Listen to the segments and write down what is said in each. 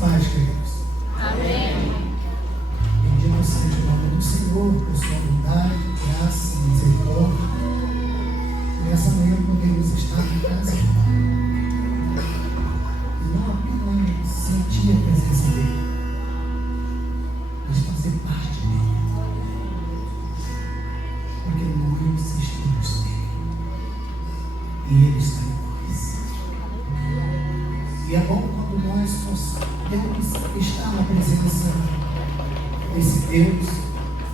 paz, queridos. Amém. Bendito seja o nome do Senhor, por sua bondade, graça e misericórdia. Nessa manhã podemos estar em casa de Pai. E não apenas sentir a presença dEle, mas fazer parte dEle. Porque nós estamos nele. E Ele está em nós. E é bom quando nós podemos estar na presença desse Deus,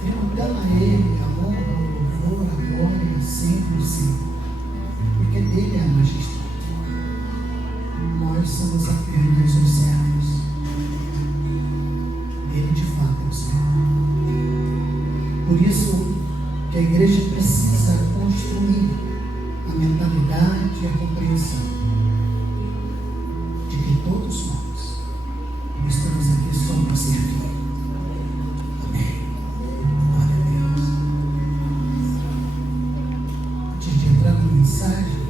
tributando a Ele a honra, o louvor, a glória, sempre, sempre. Porque dele é a majestade. Nós somos apenas os servos. Ele de fato é o Senhor. Por isso que a igreja precisa construir a mentalidade e a compreensão de que todos nós estamos aqui só para servir. Amém. Glória a Deus. Antes de entrar na mensagem,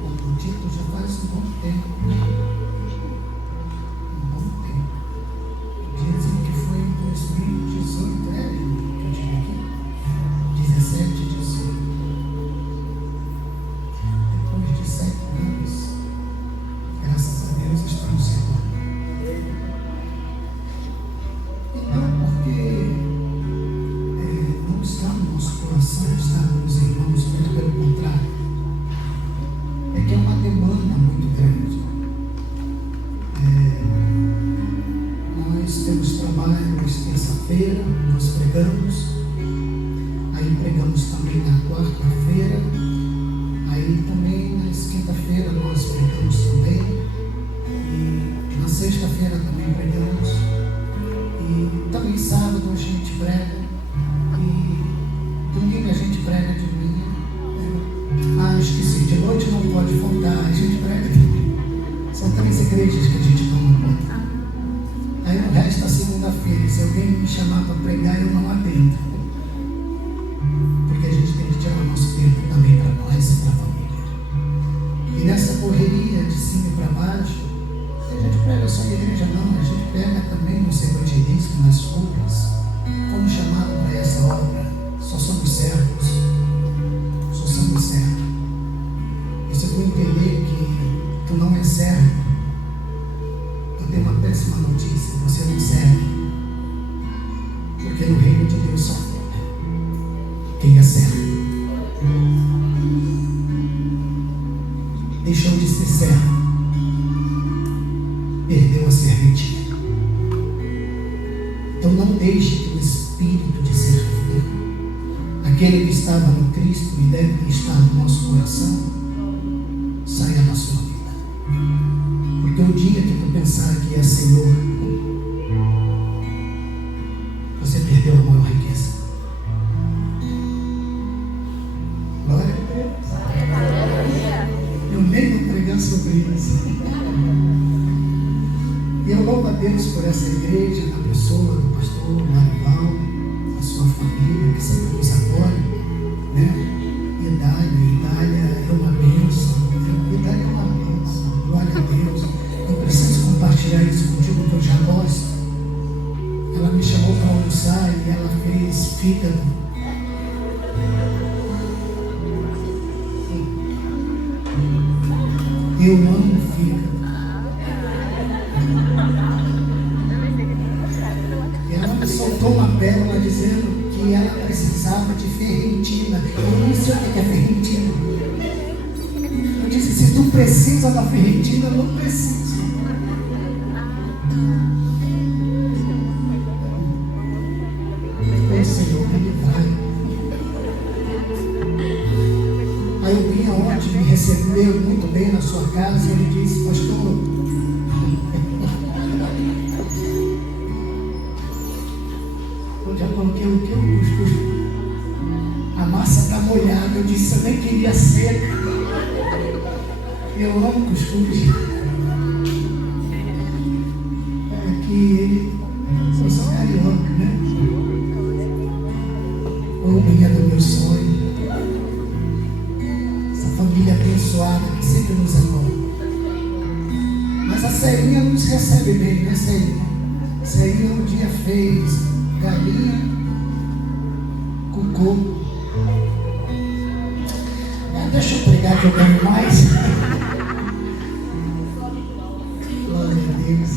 como o título já faz um bom tempo. Dizem que foi em 2018, que eu tive aqui. 17, 18. Depois de 7 anos, graças a Deus, estamos chegando. E não porque não está no nosso coração, está nos irmãos, muito pelo contrário. É que é uma demanda muito grande. Nós temos trabalho terça-feira, nós pregamos. Aí pregamos também na quarta-feira, aí também na quinta-feira nós pregamos também, e na sexta-feira também pregamos, e também sábado a gente prega, e domingo a gente prega de manhã. Esqueci, de noite não pode faltar, a gente prega também. São 3 igrejas que a gente toma conta. Aí o resto da segunda-feira, se alguém me chamar para pregar, eu não atendo. Porque a gente tem que tirar o nosso tempo também para nós e para a família. E nessa correria de cima e para baixo, a gente prega só a igreja, não, a gente prega também nos evangelismos, nas ruas. Fomos chamados para essa obra, só somos servos. Só somos servos. E se tu entender que tu não é servo, eu tenho uma péssima notícia, você não serve. Porque no reino de Deus só quem é servo. Deixou de ser servo, perdeu a serventia. Então não deixe que o espírito de servir, aquele que estava no Cristo e deve estar no nosso coração, saia da sua vida. Porque o dia que tu pensar que é Senhor, você perdeu a maior riqueza. Glória a Deus. Eu nem vou pregar sobre isso. E eu louvo a Deus por essa igreja, na pessoa do pastor Marival, a sua família, que sempre nos apoia, né? Idália é uma bênção. Idália é uma bênção. Glória a Deus. Eu preciso compartilhar isso contigo, que eu já gosto. Ela me chamou para almoçar e ela fez fígado. Eu amo fígado. E ela me soltou uma pérola dizendo que ela precisava de ferritina. Eu não sei o que é ferritina. Eu disse, se tu precisa da ferritina, eu não preciso. O Senhor me livrai. Aí o Binha ontem me recebeu muito bem na sua casa e ele disse, pastor, eu já coloquei o que eu cuscuz. A massa está molhada. Eu disse, eu nem queria seca. Eu amo cuscuz. É que eu sou carioca, né? O Binha do meu sonho. Essa família abençoada que sempre nos amou. Mas a Celinha nos recebe bem, né, Celinha? Celinha um dia fez galinha com coco. Deixa eu pregar que eu ganho mais. Glória a Deus.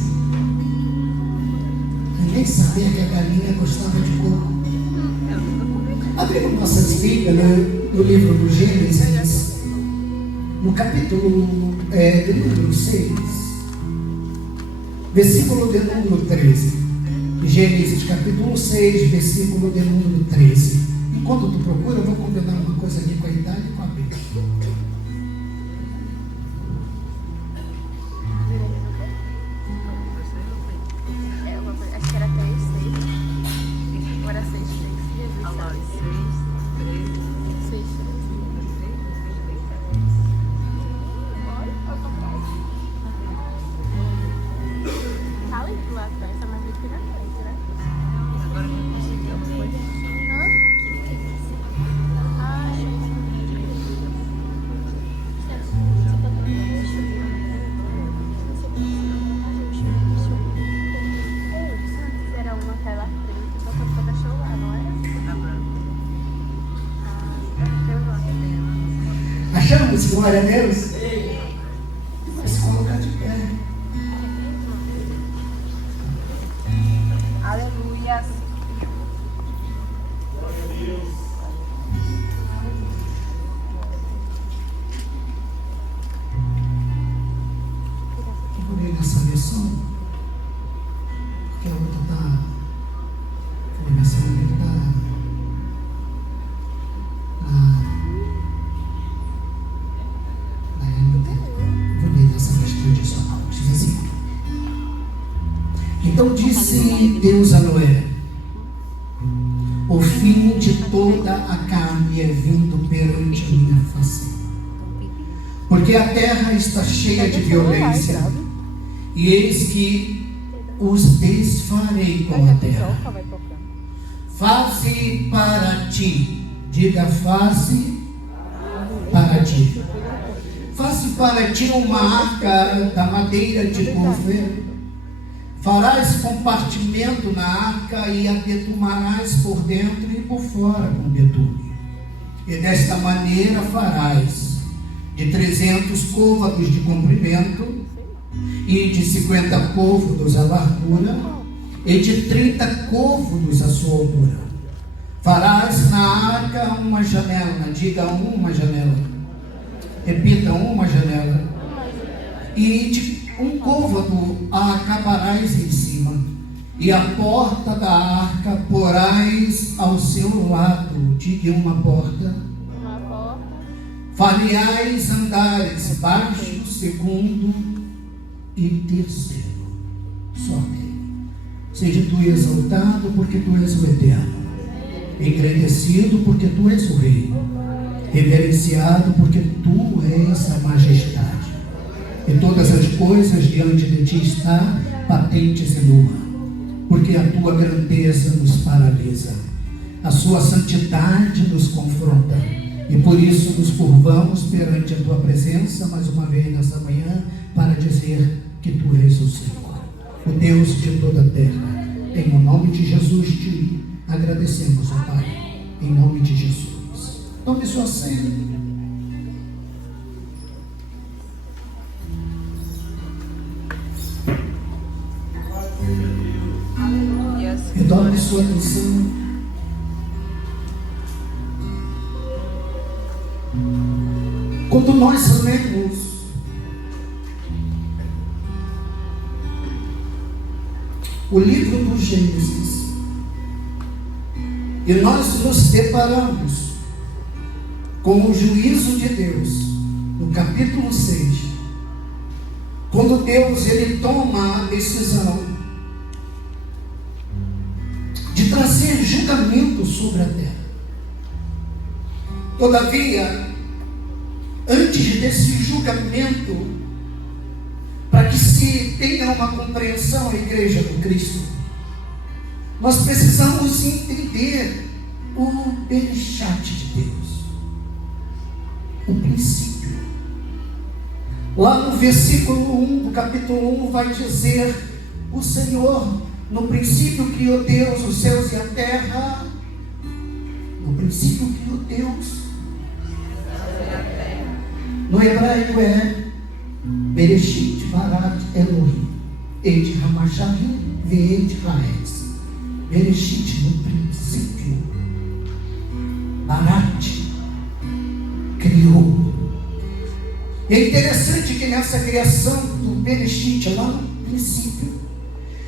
Ninguém sabia que a galinha gostava de coco. Abrimos nossas Bíblias no livro do Gênesis, no capítulo de número 6, versículo de número 13. Gênesis capítulo 6, versículo de número 13. Enquanto tu procura, eu vou combinar uma coisa aqui com a idade e com a Bíblia. Acho que era 3, 6. Agora 6, 3. Agora 6, 3. 6, 3. Fala aí pro lado, essa mais aqui na frente, né? Agora eu não consegui alguma coisa. Hã? Era uma tela preta, só que toda show lá, não é? Achamos, glória a Deus? Vai se colocar de pé. Aleluia. Eu vou ler nessa lição, porque a outra está. A lição dele está. Vou ler nessa questão adicional. Diz assim: então disse Deus a Noé: o fim de toda a carne é vindo perante a minha face, porque a terra está cheia de violência, e eis que os desfarei com a terra. Face para ti, diga face para ti. Faze para ti uma arca da madeira de gofer. Farás compartimento na arca e a betumarás por dentro e por fora com betume. E desta maneira farás de 300 côvados de comprimento e de 50 côvados a largura e de 30 côvados a sua altura. Farás na arca uma janela, diga uma janela. Repita, uma janela. E de um côvado a acabarás em cima, e a porta da arca porás ao seu lado. Diga uma porta. Fareais andares baixo, segundo e terceiro. Só nele. Seja tu exaltado, porque tu és o eterno. Engrandecido, porque tu és o rei. Reverenciado, porque tu és a majestade. E todas as coisas diante de ti está patentes e nua, porque a tua grandeza nos paralisa, a sua santidade nos confronta, e por isso nos curvamos perante a tua presença mais uma vez nessa manhã, para dizer que tu és o Senhor, o Deus de toda a terra. Em o nome de Jesus te agradecemos, ó Pai, em nome de Jesus. Tome sua senha. Redobre sua atenção. Quando nós lemos o livro do Gênesis e nós nos deparamos com o juízo de Deus no capítulo 6, quando Deus ele toma a decisão de trazer julgamento sobre a terra. Todavia, antes desse julgamento, para que se tenha uma compreensão, a igreja do Cristo, nós precisamos entender o Bereshit de Deus, o princípio. Lá no versículo 1 do capítulo 1 vai dizer: o Senhor, no princípio criou Deus os céus e a terra. No princípio criou Deus. No hebraico é Bereshit Barat Elohim Et Hamashahim Ve'et Haetz. Bereshit, no princípio, Barat, criou. É interessante que nessa criação do Bereshit, lá no princípio,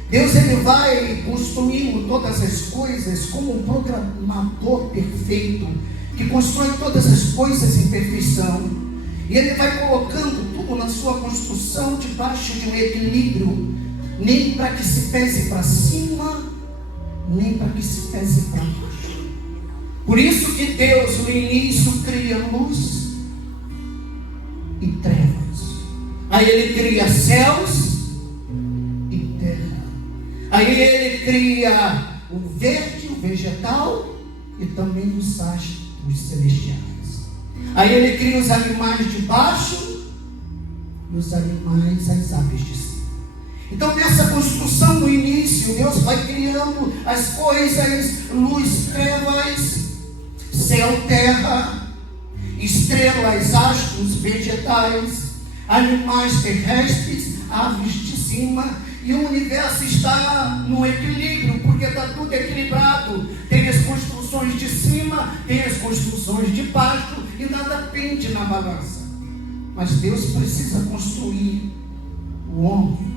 Deus ele vai construindo todas as coisas como um programador perfeito, que constrói todas as coisas em perfeição. E ele vai colocando tudo na sua construção debaixo de um equilíbrio, nem para que se pese para cima, nem para que se pese para baixo. Por isso que Deus no início cria luz e trevas. Aí ele cria céus e terra. Aí ele cria o verde, o vegetal e também os astros celestiais. Aí ele cria os animais de baixo e os animais, as aves de cima. Então nessa construção no início, Deus vai criando as coisas: luz, trevas, céu, terra, estrelas, astros, vegetais, animais terrestres, aves de cima. E o universo está no equilíbrio, porque está tudo equilibrado. Tem as construções de cima, tem as construções de baixo, e nada pende na balança. Mas Deus precisa construir o homem.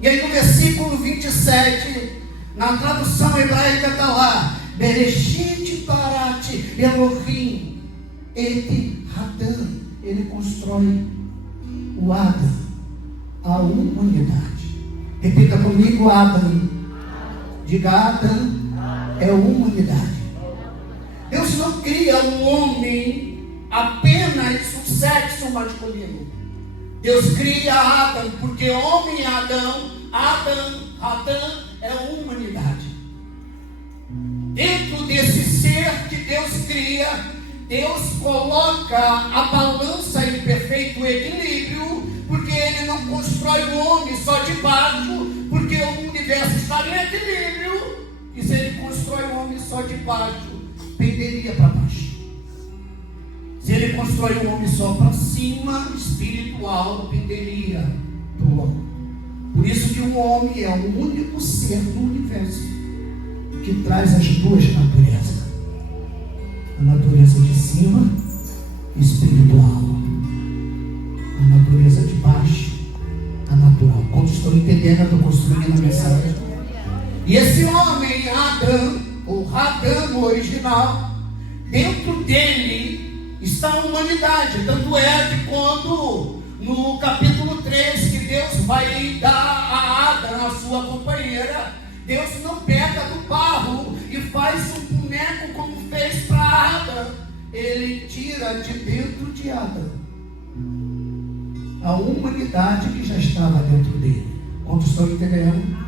E aí no versículo 27, na tradução hebraica está lá: Bereshit Barat Elohim Et Adam. Ele constrói o Adam, a humanidade. Repita comigo: Adam. Diga: Adam é humanidade. Deus não cria um homem apenas o sexo masculino. Deus cria Adam, porque homem e Adão é humanidade. Dentro desse ser que Deus cria, Deus coloca a balança em perfeito equilíbrio, porque Ele não constrói o homem só de baixo, porque o universo está em equilíbrio. E se Ele constrói o homem só de baixo, penderia para baixo. Se Ele constrói o homem só para cima, espiritual, penderia para o homem. Por isso que o homem é o único ser no universo que traz as duas naturezas: a natureza de cima, espiritual, a natureza de baixo, a natural. Quando estou entendendo, eu estou construindo a mensagem. E esse homem, Adão, ou Adão no original, dentro dele está a humanidade. Tanto é que quando no capítulo 3 que Deus vai dar a Adão, a sua companheira, Deus não pega do barro e faz um boneco como fez para Adão. Ele tira de dentro de Adão a humanidade que já estava dentro dele. Quantos estão entendendo?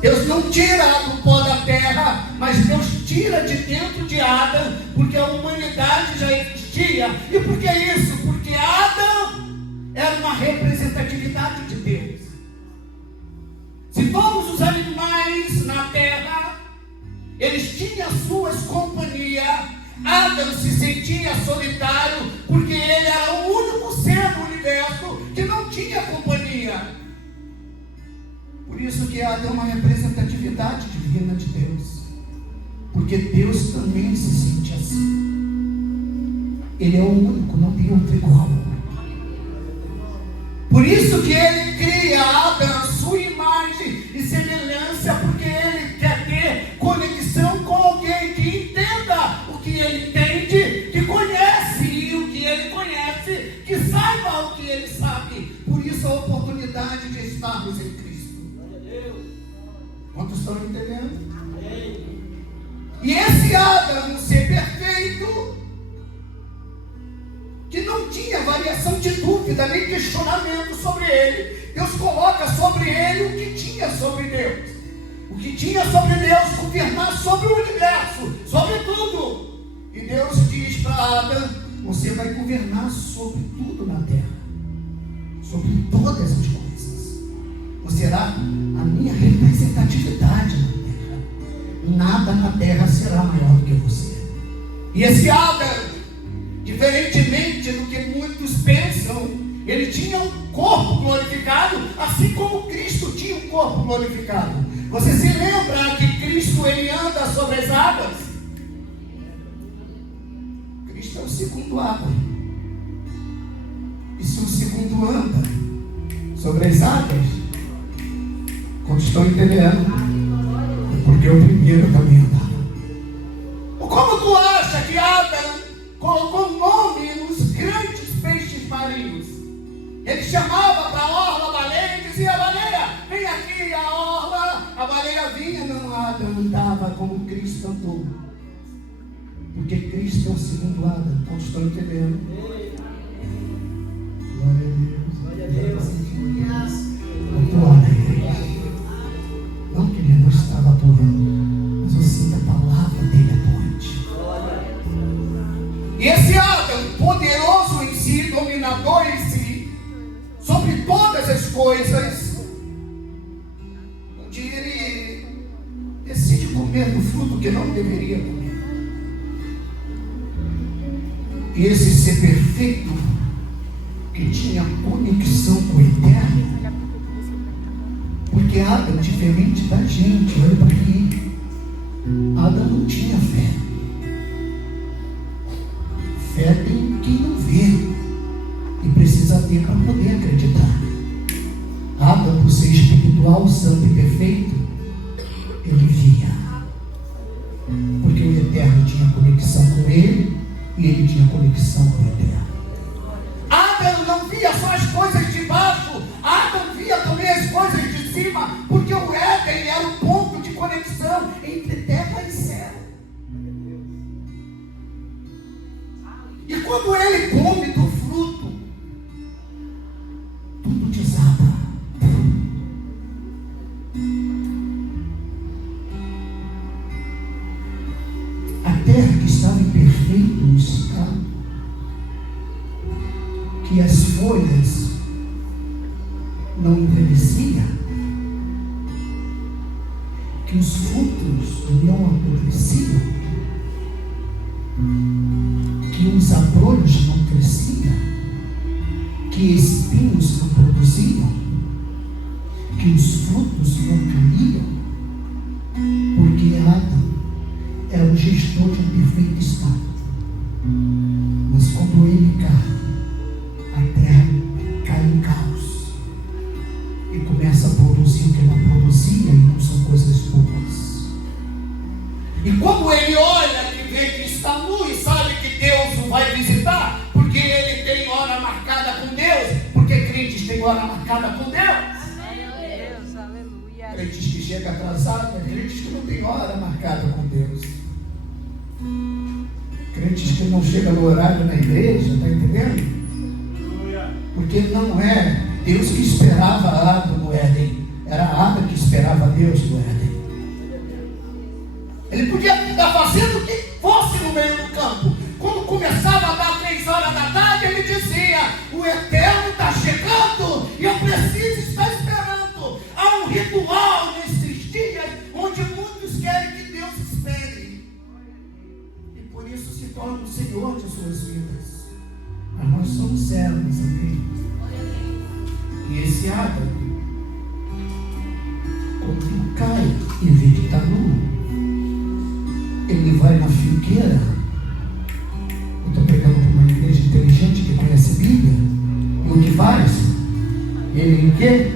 Deus não tira do pó da terra, mas Deus tira de dentro de Adão, porque a humanidade já existia. E por que isso? Porque Adão era uma representatividade de Deus. Se todos os animais na terra, eles tinham suas companhias, Adão se sentia solitário, porque ele era o único ser no universo que não tinha companhia. Por isso que Adão é uma representatividade divina de Deus, porque Deus também se sente assim. Ele é o único, não tem outro igual. Por isso que ele cria Adão a sua imagem e semelhança, porque ele quer ter conexão com alguém que entenda o que ele entende, que conhece o que ele conhece, que saiba o que ele sabe. Por isso a oportunidade de estarmos em Cristo. Quantos estão entendendo? E esse Adão, um ser perfeito, que não tinha variação de dúvida nem questionamento sobre ele, Deus coloca sobre ele o que tinha sobre Deus. O que tinha sobre Deus, governar sobre o universo, sobre tudo. E Deus diz para Adão: você vai governar sobre tudo na terra. sobre todas as coisas. Você será a minha representatividade na terra. Nada na terra será maior do que você. E esse Adão, diferentemente do que muitos pensam, ele tinha um corpo glorificado, assim como Cristo tinha um corpo glorificado. Você se lembra que Cristo, ele anda sobre as águas? Cristo é o segundo Adão. E se o segundo anda sobre as águas, quando estão entendendo, é porque o primeiro também andava. Como tu acha que Adão colocou nome nos grandes peixes marinhos? Ele chamava para a orla a baleia e dizia: baleia, vem aqui, a orla. A baleia vinha. Não, Adão andava como Cristo andou, porque Cristo é o segundo Adão. Quando estão entendendo? Glória a Deus. Glória a igreja. Não que ele não estava atuando, mas eu sinto a palavra dele atuante. E esse Adão, poderoso em si, dominador em si, sobre todas as coisas, um dia ele decide comer do fruto que não deveria comer. E esse ser perfeito, que tinha conexão com o eterno, porque Adão, diferente da gente, olha para aqui, Adão não tinha fé. Fé tem quem não vê e precisa ter para poder acreditar. Adão, por ser espiritual, santo e perfeito, ele via, porque o eterno tinha conexão com ele e ele tinha conexão com o eterno. Adão não via só as coisas de baixo, Adão via também as coisas de cima, porque o Éden era o ponto de conexão entre terra e céu. E quando ele come do fruto, tudo desaba. A terra que estava em perfeito estado, que as folhas não envelheciam, que os frutos não apodreciam, que os abrolhos não cresciam, que espinhos não produziam, que os frutos não caíam, porque Adão era o gestor de um perfeito estado. Mas quando ele cai, a terra cai em caos e começa a produzir o que não produzia, e não são coisas boas. E quando ele olha e vê que está nu e sabe que Deus o vai visitar, porque ele tem hora marcada com Deus, porque crentes têm hora marcada com Deus. Deus, aleluia. Crentes que chegam atrasados, mas crentes que não têm hora marcada com Deus. Crentes que não chegam no horário na igreja, está entendendo? Porque não é Deus que esperava Adão no Éden, era Adão que esperava Deus no Éden. Ele podia estar fazendo o que fosse no meio do campo. Quando começava a dar 3 horas da tarde, ele dizia: o eterno está chegando e eu preciso estar esperando. Há um ritual nesses dias onde muitos querem que Deus espere, e por isso se torna o Senhor de suas vidas. Mas nós somos servos, amém? E esse Adão, quando cai e vê que está nu, ele vai na figueira. Eu estou pregando para uma igreja inteligente que conhece a Bíblia. E o que faz? Ele o quê?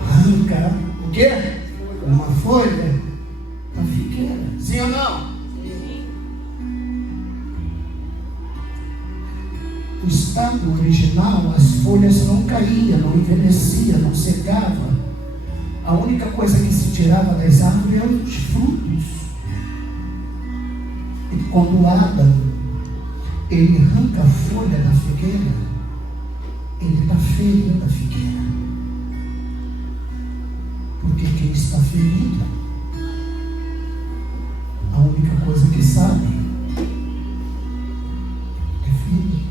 Arranca o quê? Uma folha da figueira. Sim ou não? O estado original, as folhas não caíam, não envelheciam, não secavam. A única coisa que se tirava das árvores eram os frutos. E quando Adão, ele arranca a folha da figueira, ele está ferindo a figueira. Porque quem está ferido, a única coisa que sabe é ferir.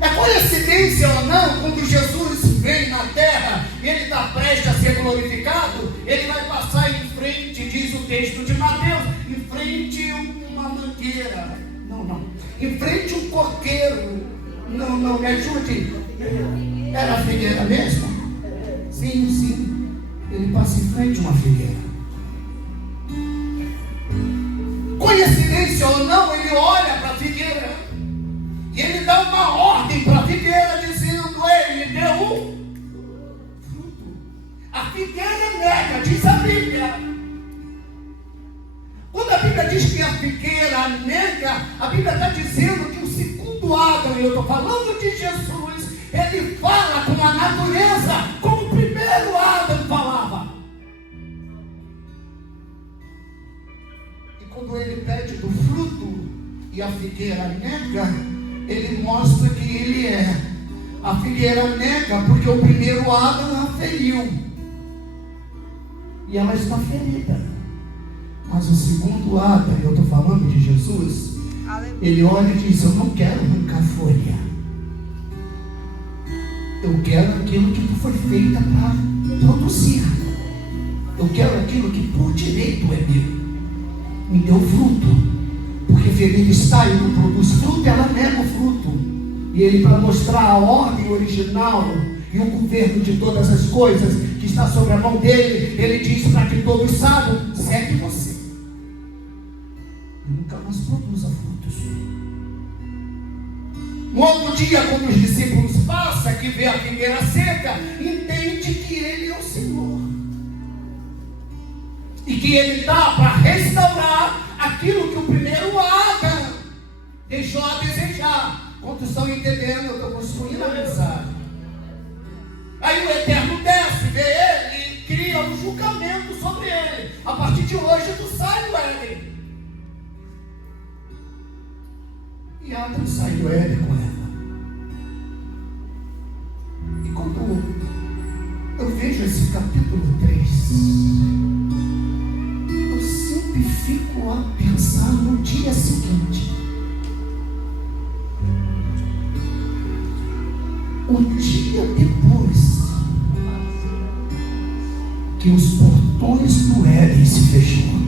É coincidência ou Não. Em frente a um coqueiro. Não, me ajude. Era a figueira mesmo? Sim. Ele passa em frente a uma figueira. Coincidência ou não, ele olha para a figueira e ele dá uma ordem para a figueira, dizendo: ele deu fruto. A figueira nega, diz a Bíblia. Quando a Bíblia diz que a figueira nega, a Bíblia está dizendo que o segundo Adão, e eu estou falando de Jesus, ele fala com a natureza como o primeiro Adão falava. E quando ele pede do fruto e a figueira nega, ele mostra que ele é. A figueira nega porque o primeiro Adão a feriu e ela está ferida. Mas o segundo Adão, eu estou falando de Jesus, ele olha e diz: eu não quero arrancar folha, eu quero aquilo que foi feita para produzir, eu quero aquilo que por direito é meu. Me deu fruto, porque ferida está e não produz fruto, ela nega o fruto. E ele, para mostrar a ordem original e o governo de todas as coisas que está sobre a mão dele, ele diz para que todos saibam: segue você, nunca mais produza frutos. No outro dia, quando os discípulos passam, que vê a figueira seca, entende que ele é o Senhor e que ele está para restaurar aquilo que o primeiro Adão deixou a desejar. Quantos estão entendendo? Eu estou construindo a mensagem. Aí o Eterno desce, vê ele e cria um julgamento sobre ele. A partir de hoje tu sai do Éden. E Adão sai do Éden com Eva. E quando eu vejo esse capítulo 3, eu sempre fico a pensar no dia seguinte. Um dia depois que os portões do Éden se fecharam.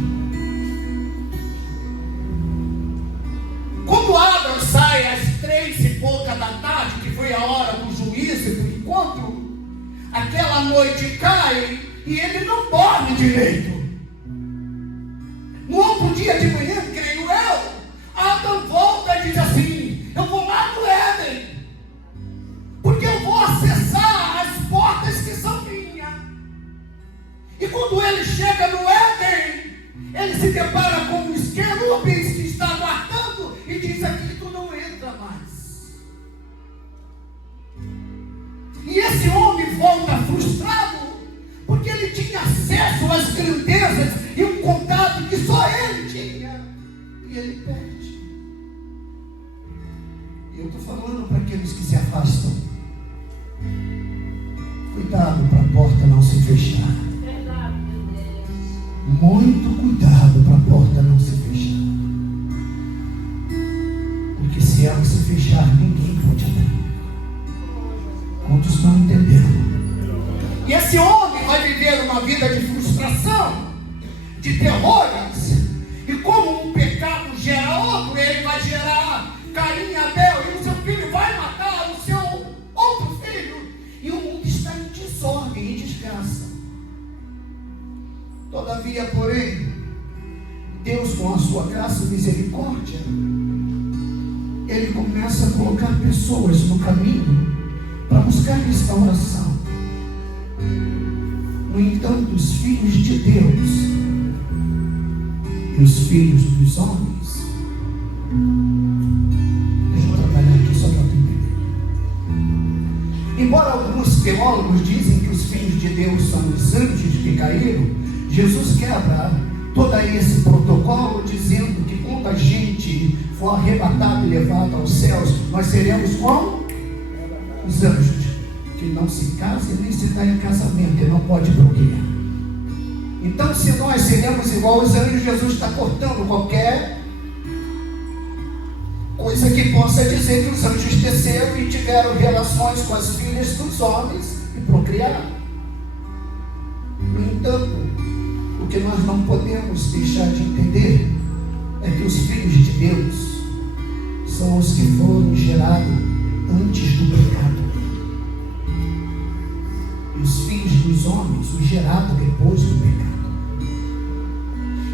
Quando Adão sai às 3:pouca da tarde, que foi a hora do juízo e do encontro, aquela noite cai e ele não dorme direito. No outro dia de manhã, creio eu, Adão volta e diz assim: eu vou lá no Éden, porque eu vou acessar as portas que são minhas. E quando ele chega no Éden, ele se depara com os querubins que está guardando e diz: aqui tu não entra mais. E esse homem volta frustrado, porque ele tinha acesso às grandezas e um contato que só ele tinha, e ele perde. E eu estou falando para aqueles que se afastam: cuidado para a porta não se fechar. Muito cuidado para a porta não se fechar, porque se ela se fechar, ninguém pode abrir. Quantos estão entendendo? E esse homem vai viver uma vida de frustração, de terrores, e como um pecado gera outro, ele vai gerar Caim e Abel, e o seu filho vai matar o seu outro filho, e o mundo está em desordem e desgraça. Todavia, porém, Deus, com a sua graça e misericórdia, ele começa a colocar pessoas no caminho para buscar restauração. No entanto, os filhos de Deus e os filhos dos homens, deixa eu trabalhar aqui só para tu entender. Embora alguns teólogos dizem que os filhos de Deus são os anjos que caíram, Jesus quebra todo esse protocolo, dizendo que quando a gente for arrebatado e levado aos céus, nós seremos como os anjos, que não se casam nem se dá em casamento, e não pode procriar. Então, se nós seremos igual aos anjos, Jesus está cortando qualquer coisa que possa dizer que os anjos desceram e tiveram relações com as filhas dos homens e procriaram. No entanto, o que nós não podemos deixar de entender é que os filhos de Deus são os que foram gerados antes do pecado. E os filhos dos homens, os gerados depois do pecado.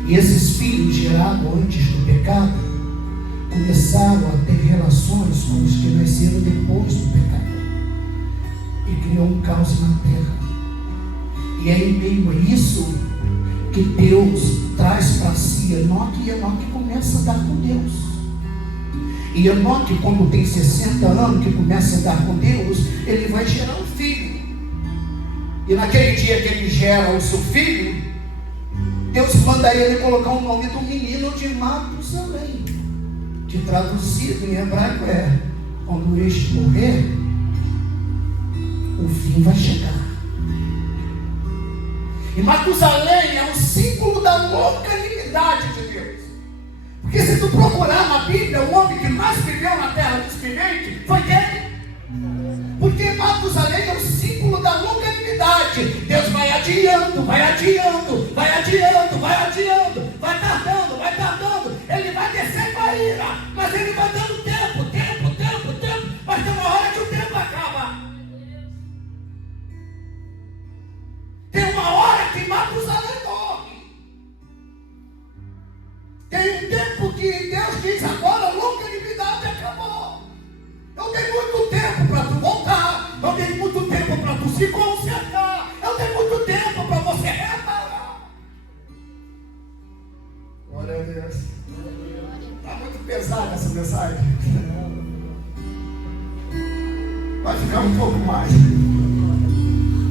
E esses filhos gerados antes do pecado começaram a ter relações com os que nasceram depois do pecado. E criou um caos na terra. E é em meio a isso que Deus traz para si Enoque, e Enoque começa a dar com Deus. E Enoque, quando tem 60 anos, que começa a dar com Deus, ele vai gerar um filho. E naquele dia que ele gera o seu filho, Deus manda ele colocar o nome do menino de Matusalém, que traduzido em hebraico é: quando este morrer, o fim vai chegar. E Matusalém é um símbolo da longanimidade de Deus. Porque se tu procurar na Bíblia, o homem que mais viveu na terra dos viventes foi quem? Porque Matusalém é o símbolo da longanimidade. Deus vai adiando, vai adiando, vai adiando, vai adiando, vai tardando, vai tardando. Ele vai descendo a ira, mas ele vai dando tempo, tempo, tempo, tempo. Mas tem uma hora que o tempo acaba. Tem uma hora que Matusalém morre. Tem um tempo que Deus diz: agora a longanimidade acabou. Eu tenho muito tempo para tu voltar. Eu tenho muito tempo para tu se consertar. Eu tenho muito tempo para você reparar. Glória a Deus. Está muito pesada essa mensagem. Vai ficar um pouco mais.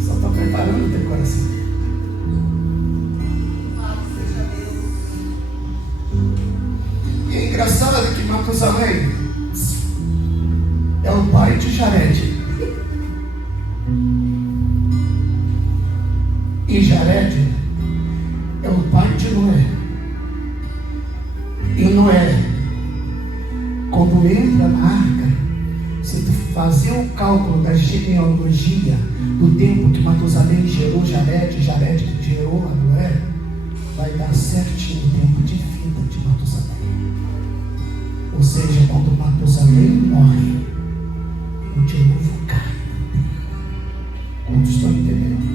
Só estou preparando o teu coração. E é engraçado que Matusalém é o pai de Jared. E Jared é o pai de Noé. E Noé, quando entra na arca, se tu fazer o cálculo da genealogia do tempo que Matusalém gerou Jared, Jared gerou a Noé, vai dar certinho o tempo de vida de Matusalém. Ou seja, quando Matusalém morre, o dilúvio cai. Quantos estão entendendo?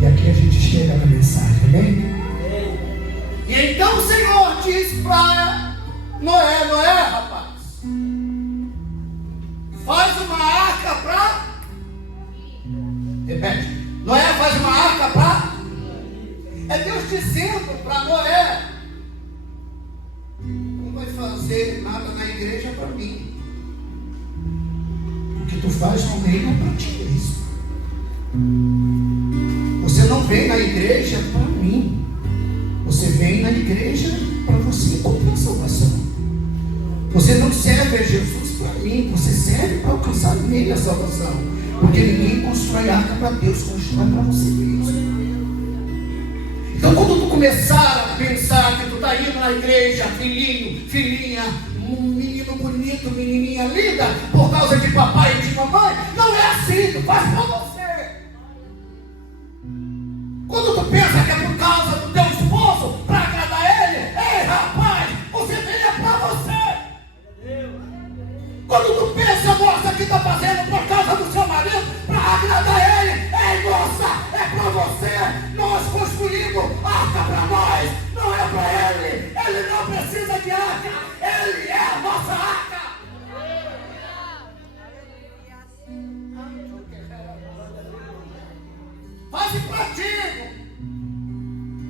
E aqui a gente chega na mensagem, amém? E então o Senhor diz para Noé: Noé, rapaz, faz uma arca para... Repete. Noé, faz uma arca para... É Deus dizendo para Noé: não vai fazer nada na igreja para mim. O que tu faz no reino é para ti, é isso. Você não vem na igreja para mim. Você vem na igreja para você cumprir a salvação. Você não serve a Jesus para mim. Você serve para alcançar nele a salvação. Porque ninguém constrói arca para Deus, constrói para você mesmo. Então, quando tu começar a pensar que tu está indo na igreja, filhinho, filhinha, um menino bonito, menininha linda, por causa de papai e de mamãe, não é assim. Tu faz para você. Quando tu pensa que é por causa do teu esposo, para agradar ele, ei rapaz, você vem é para você. Quando tu pensa, moça, que está fazendo por causa do seu marido, para agradar ele, ei moça, é para você. Nós construímos arca para nós, não é para ele. Ele não precisa de arca, ele é a nossa arca. Faz para ti.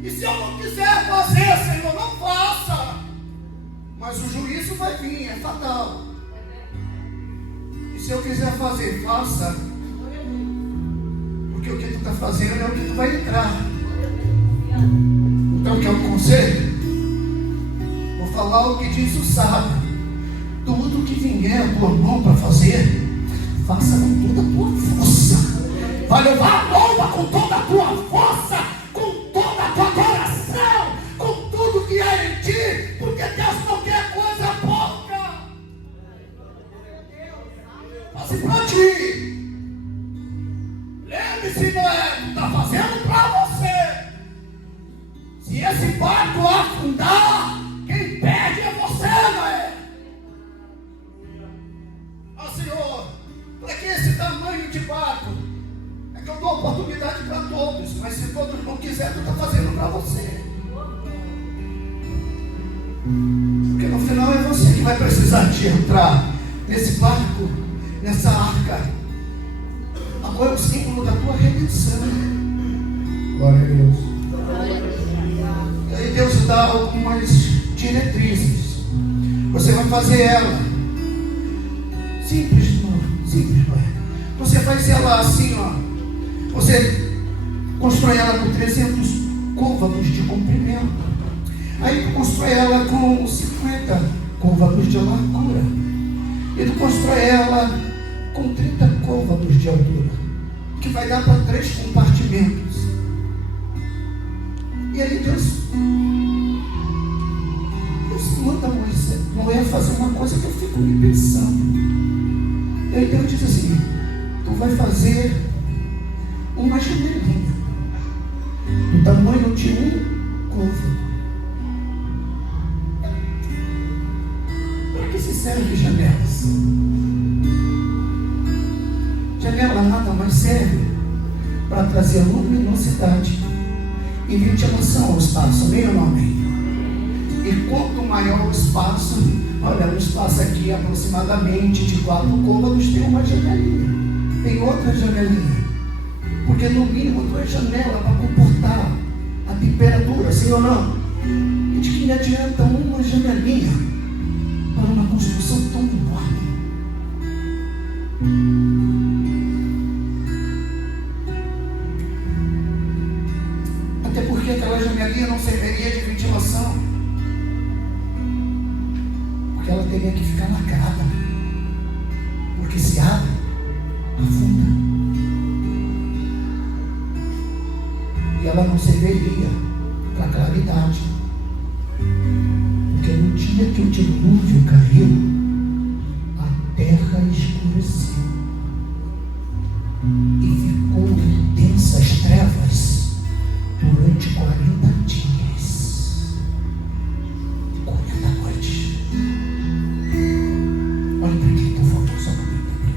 E se eu não quiser fazer, Senhor, não faça. Mas o juízo vai vir, é fatal. E se eu quiser fazer, faça. Porque o que tu está fazendo é o que tu vai entrar. Então, quer um conselho? Vou falar o que diz o sábio: tudo que vier a tua mão para fazer, faça com toda a tua força. Vai levar a bomba com toda a tua força, com toda a tua coração, com tudo que há em ti, porque Deus não quer coisa pouca. Faça para ti. Lembre-se, Noé, está fazendo para você. Se esse barco afundar, quem perde é você, Noé. de barco é que eu dou oportunidade para todos, mas se todos não quiserem, tu está fazendo para você. Porque no final é você que vai precisar de entrar nesse barco, nessa arca. Agora é o símbolo da tua redenção. Glória a Deus. E aí Deus dá algumas diretrizes. Você vai fazer ela simples, simples, pai. Você faz ela assim, ó. Você constrói ela com 300 côvados de comprimento. Aí tu constrói ela com 50 côvados de largura. E tu constrói ela com 30 côvados de altura, que vai dar para 3 compartimentos. E aí Deus manda Noé fazer uma coisa que eu fico me pensando. E aí Deus diz assim: tu vai fazer uma janelinha do tamanho de um côvado. Para que se serve janelas? Janela nada mais serve para trazer luminosidade e ventilação ao espaço, amém ou não amém? E quanto maior o espaço, olha, um espaço aqui aproximadamente de 4 côvados tem uma janelinha, tem outra janelinha, porque no mínimo 2 janelas para comportar a temperatura, sim ou não? E de que me adianta uma janelinha para uma construção tão enorme? Até porque aquela janelinha não serviria de ventilação, porque ela teria que ficar lacrada, porque se abre, afunda, e ela não serviria para claridade, porque no dia que o dilúvio caiu, a terra escureceu e ficou em densas trevas durante 40 dias e 40 noites. Olha para aqui, por favor, só para entender.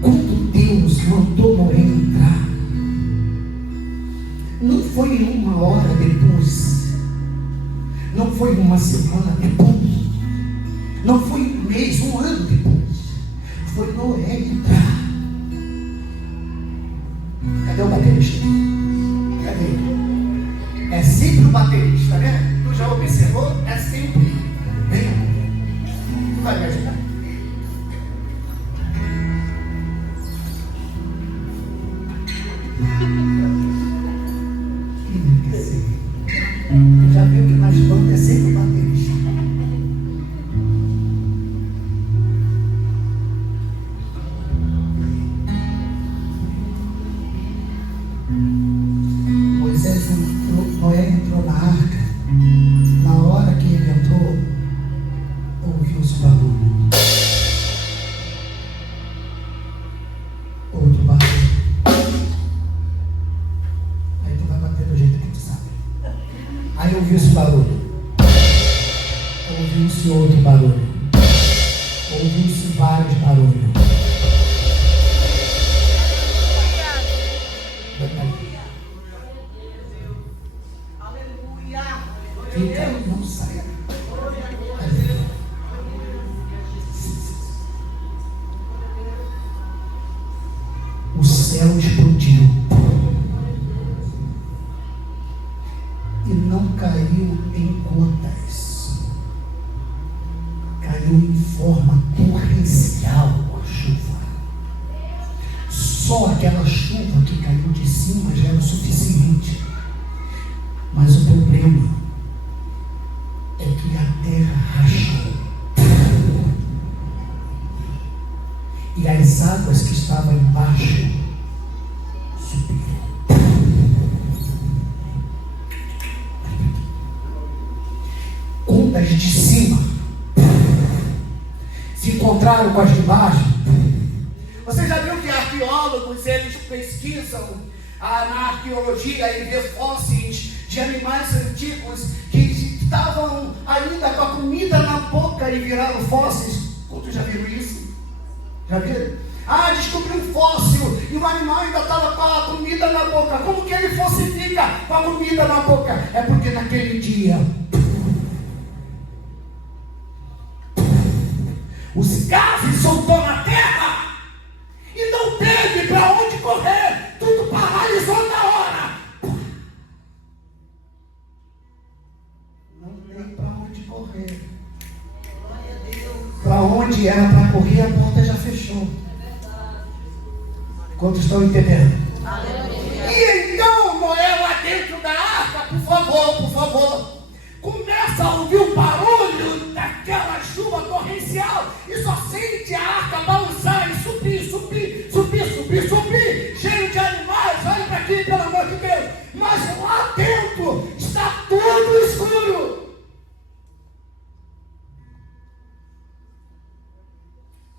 Quando Deus mandou Noé entrar, não foi uma hora depois, não foi uma semana depois, não foi um mês, um ano depois. Foi Noé entrar. Cadê o baterista? Cadê? É sempre o baterista, né? Tu já observou? É sempre. Vem, tu vai me ajudar. Já viu que nas bandas é sempre o baterista. Noé entrou na arca. Na hora que ele entrou, ouviu-se barulho. Outro barulho. Aí tu vai bater do jeito que tu sabe. Aí ouviu-se barulho. Ouviu-se outro barulho. Ouviu-se vários barulhos. Fica aí, não sai. O céu explodiu e não caiu em gotas, caiu em forma torrencial a chuva. Só aquela chuva que caiu de cima já era o suficiente. Mas o problema é que a terra rachou e as águas que estavam embaixo subiram. Quando as de cima se encontraram com as de baixo, você já viu que arqueólogos eles pesquisam na arqueologia e vê fósseis de animais antigos que estavam aí e viraram fósseis. Quantos já viram isso? Já viram? Ah, descobriu um fóssil e o animal ainda estava com a comida na boca. Como que ele fossifica com a comida na boca? É porque naquele dia os gases soltou na terra e não teve para onde correr. Tudo paralisou na hora. Não tem para onde correr. Para onde era para correr, a porta já fechou. Quantos estão entendendo? E então Noé lá dentro da arca, por favor, começa a ouvir o barulho daquela chuva torrencial e só sente a arca balançar e subir, cheio de animais. Olha para aqui, pelo amor de Deus. Mas lá dentro está tudo escuro.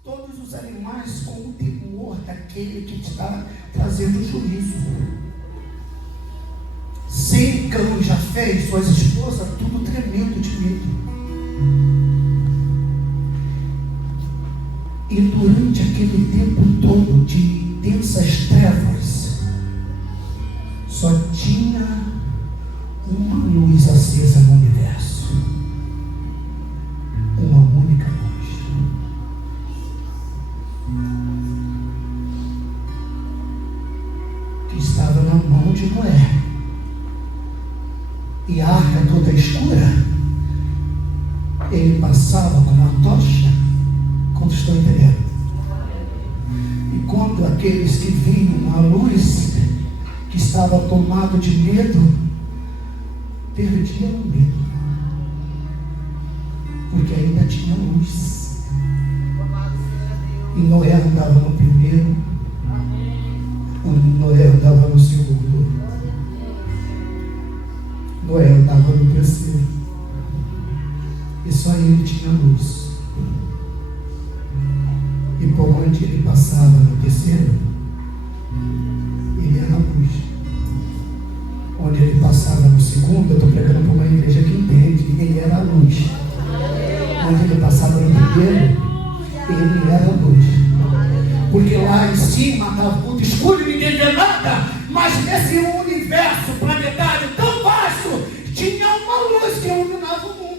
Todos os animais com o temor daquele que está trazendo juízo. Sem cão já fez, suas esposas, tudo tremendo de medo. E durante aquele tempo todo de intensas trevas, só tinha uma luz acesa no universo. Uma única luz. Que estava na mão de Noé. E a arca toda escura, ele passava com uma tocha. Quando estão entendendo? E quando aqueles que vinham à luz, que estava tomado de medo, perdiam o medo, porque ainda tinha luz. E Noé andava no primeiro, Noé andava no segundo, Noé andava no terceiro, e só ele tinha luz. E por onde ele passava no terceiro, ele era luz. Onde ele passava no segundo, eu estou pregando para uma igreja que entende, ele era a luz. Onde ele passava no primeiro, ele era a luz. Porque lá em cima estava tudo escuro e ninguém vê nada. Mas nesse universo planetário tão vasto, tinha uma luz que iluminava o mundo.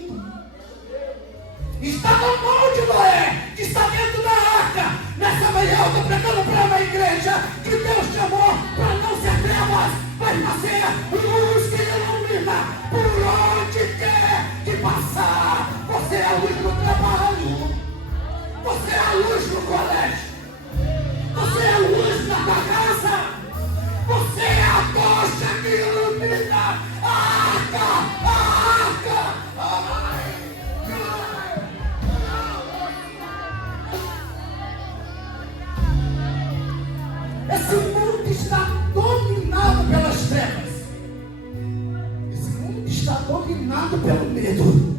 Está na mão de Noé, que está dentro da arca. Nessa manhã eu estou pregando para uma igreja que Deus chamou para não ser trevas, mas para ser luz que ilumina por onde quer que passar. Você é a luz no trabalho, você é a luz no colégio, você é a luz na tua casa, você é a tocha que ilumina a arca, a arca. Esse mundo está dominado pelas trevas. Esse mundo está dominado pelo medo.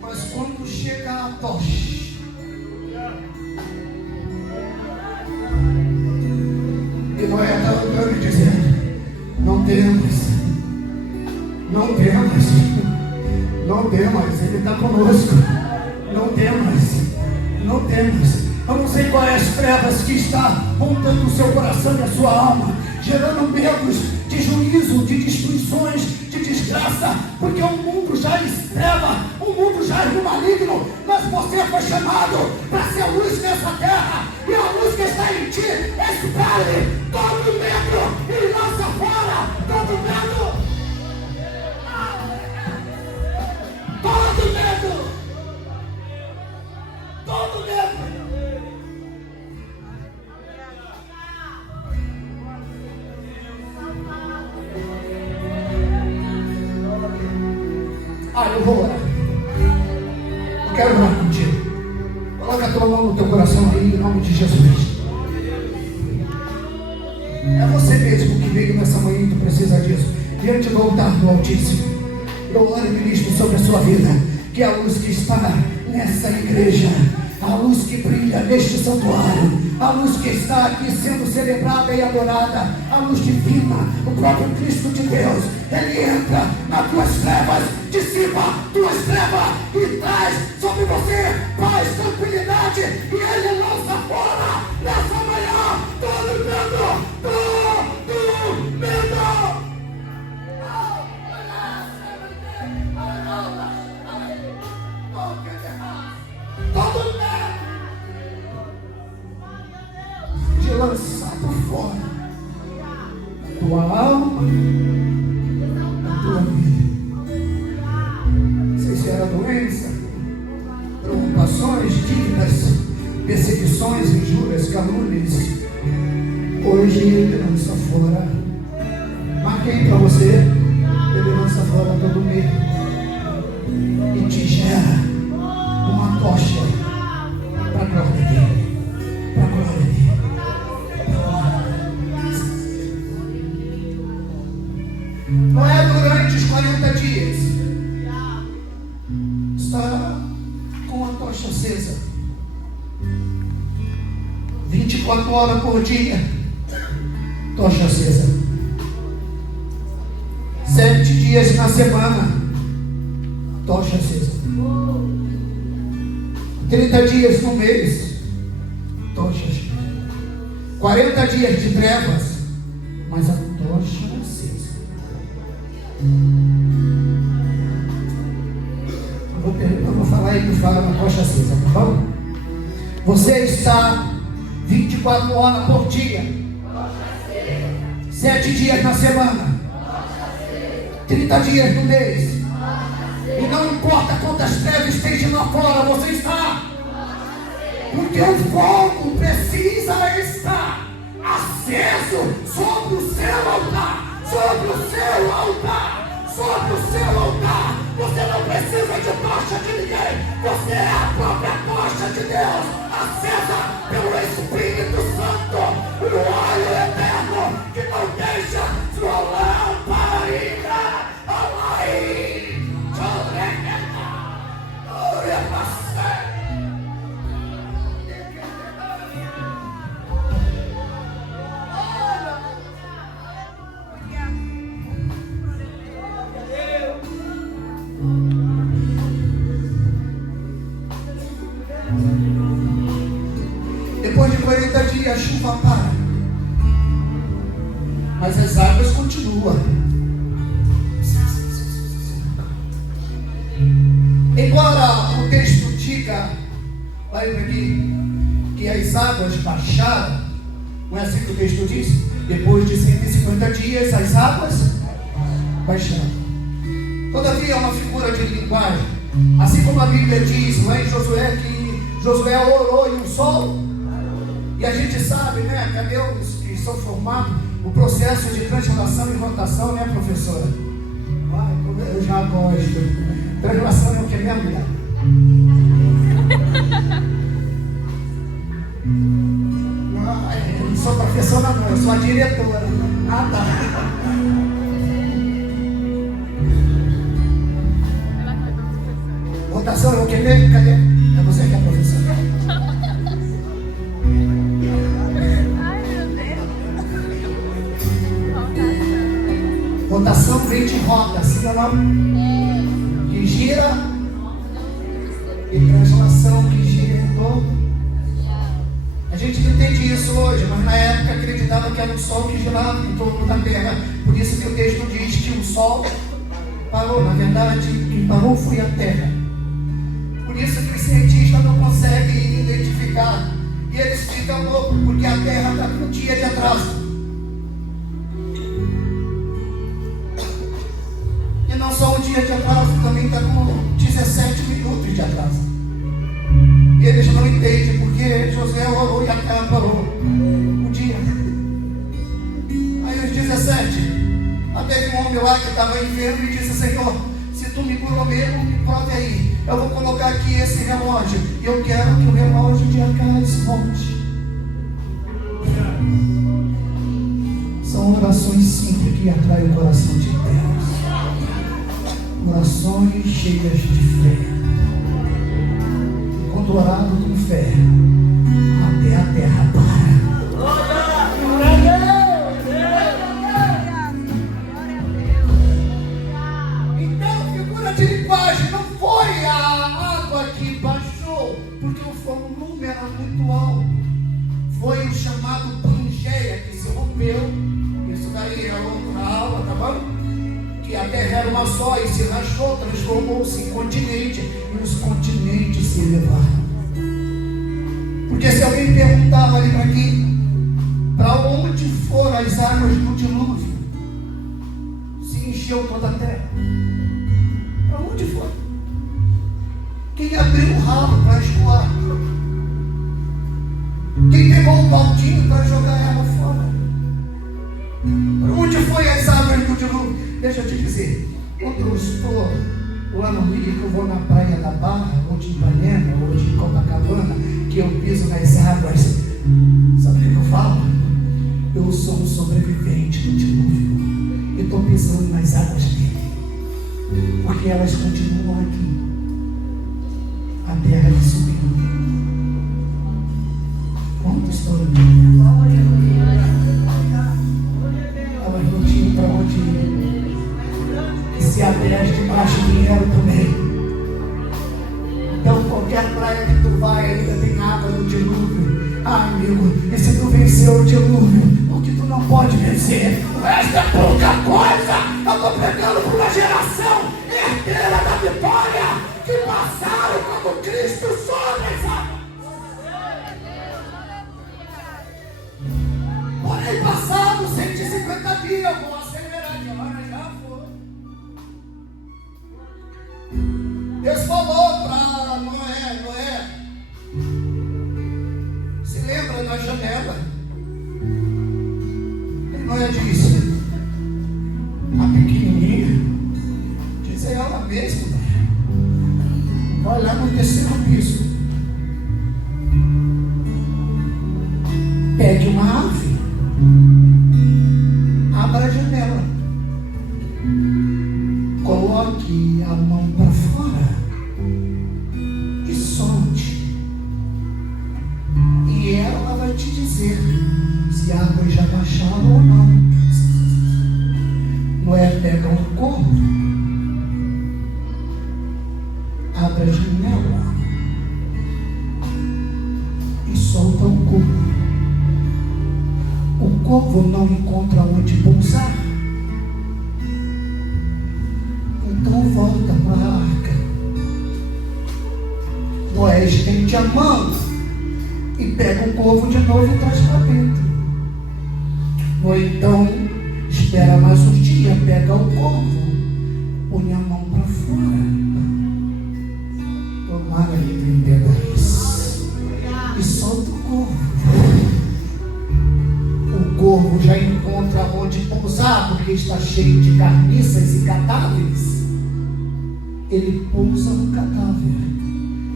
Mas quando chega a tocha, e Noé está andando e dizendo: não temas, não temas, não temas, ele está conosco. Não temas, não temas. Eu não sei quais as trevas que está montando o seu coração e a sua alma, gerando medos de juízo, de destruições, de desgraça, porque o mundo já estreva, o mundo já é maligno, mas você foi chamado para ser luz nessa terra, e a luz que está em ti espalhe todo medo e lança fora todo medo. Todo medo. Todo medo. Eu vou orar. Eu quero orar contigo. Coloca a tua mão no teu coração aí, em nome de Jesus. É você mesmo que veio nessa manhã e tu precisa disso. Diante do altar do Altíssimo, eu oro e ministro sobre a sua vida, que a luz que está nessa igreja, a luz que brilha neste santuário, a luz que está aqui sendo celebrada e adorada, a luz divina, o próprio Cristo de Deus, ele entra nas tuas trevas, dissipa tuas trevas e traz sobre você paz, tranquilidade, e Ele lança fora nessa manhã todo medo, todo medo. Todo medo de lançar por fora tua alma, tua vida. Não sei se era doença, preocupações, dívidas, perseguições, injúrias, calúnias. Hoje Ele lança fora. Marquei para você. Ele lança fora todo medo e te gera uma tocha para a glória dele, para a glória dele. Não é durante os 40 dias. Está com a tocha acesa 24 horas por dia. Tocha acesa. 7 dias na semana. Tocha acesa. 30 dias no mês. Tocha acesa. 40 dias de trevas, mas a tocha acesa. Eu vou falar e tu fala na tocha acesa, tá bom? Você está 24 horas por dia, 7 dias na semana, 30 dias no mês, e não importa quantas trevas estejam lá fora, você está, porque o fogo precisa estar aceso sobre o seu altar, sobre o seu altar, sobre o seu altar. Você não precisa de tocha de ninguém, você é a própria tocha de Deus, acesa pelo Espírito Santo, o óleo eterno que não deixa sua lamparina alair. Depois de 40 dias a chuva para, mas as águas continuam. Embora o texto diga, vai aqui, que as águas baixaram, não é assim que o texto diz? Depois de 150 dias as águas baixaram. Todavia é uma figura de linguagem, assim como a Bíblia diz lá em Josué, que Josué orou e o sol, e a gente sabe, né, cadê os que são formados, o processo de translação e rotação, né, professora? Eu já gosto. Translação é o que mesmo, mulher? Eu não sou professora não, eu sou a diretora. Ah, tá. Rotação é o que mesmo? Cadê? É você que é professora. Ai, meu Deus. Rotação vem de roda, assim ou não? Que gira, e translação que gira em torno. A gente não entende isso hoje, mas na época acreditava que era o sol que girava em torno da terra. Por isso que o texto diz que o sol parou. Na verdade, quem parou foi a terra. Por isso que os cientistas não conseguem identificar. E eles ficam loucos, porque a terra está com um dia de atraso. E não só um dia de atraso, também está com 17 minutos de atraso. E eles não entendem porque José orou e a terra parou um dia. Aí os 17, teve um homem lá que estava enfermo e disse: Senhor, se tu me curou mesmo, me prove aí. Eu vou colocar aqui esse relógio e eu quero que o relógio de Acais volte. São orações simples que atraem o coração de Deus. Orações cheias de fé. Quando orado com fé, até a terra para. Então, figura de linguagem, não foi a água que baixou, porque europeu. Isso daí é outra aula, tá bom? Que a terra era uma só e se rachou, transformou-se em continente, e os continentes se elevaram. Porque se alguém perguntar, olha para aqui, para onde foram as águas do dilúvio? Se encheu toda a terra. Para onde foi? Quem abriu o ralo para escoar? Quem pegou o baldinho para jogar ela fora? Para onde foi as águas do dilúvio? Deixa eu te dizer, quando eu estou lá no Rio, que eu vou na praia da Barra, ou de Ipanema, ou de Copacabana, que eu piso nas águas, sabe o que eu falo? Eu sou um sobrevivente do dilúvio e estou pisando nas águas dele, porque elas continuam aqui. A terra que subiu. Quanto estou no Estava juntinho para onde ir. E se abreste debaixo do dinheiro também. Então qualquer praia que tu vai ainda tem água no dilúvio. Ah, amigo, e se tu venceu o dilúvio, o que tu não pode vencer? O resto é pouca coisa. Eu estou pregando para uma geração herdeira da vitória, que passaram como Cristo sobre as águas. Porém, passados 150 dias, eu vou acelerar de hora, já foi. Deus falou para Noé, se lembra da janela? E Noé disse, a pequenininha, diz ela mesma, vai lá no terceiro piso, pegue uma ave, abra a janela, coloque a mão para fora e solte, e ela vai te dizer se a água já baixaram ou não. Noé pega um corvo, abre a janela e solta o corvo. O corvo não encontra onde pousar, então volta para a arca. Noé estende a mão e pega o corvo de novo e traz para dentro. Noé então espera mais um dia, pega o corvo, põe a mão para fora. Tomara ele entenda isso. E solta o corvo. O corvo já encontra onde pousar, porque está cheio de carniças e cadáveres. Ele pousa no cadáver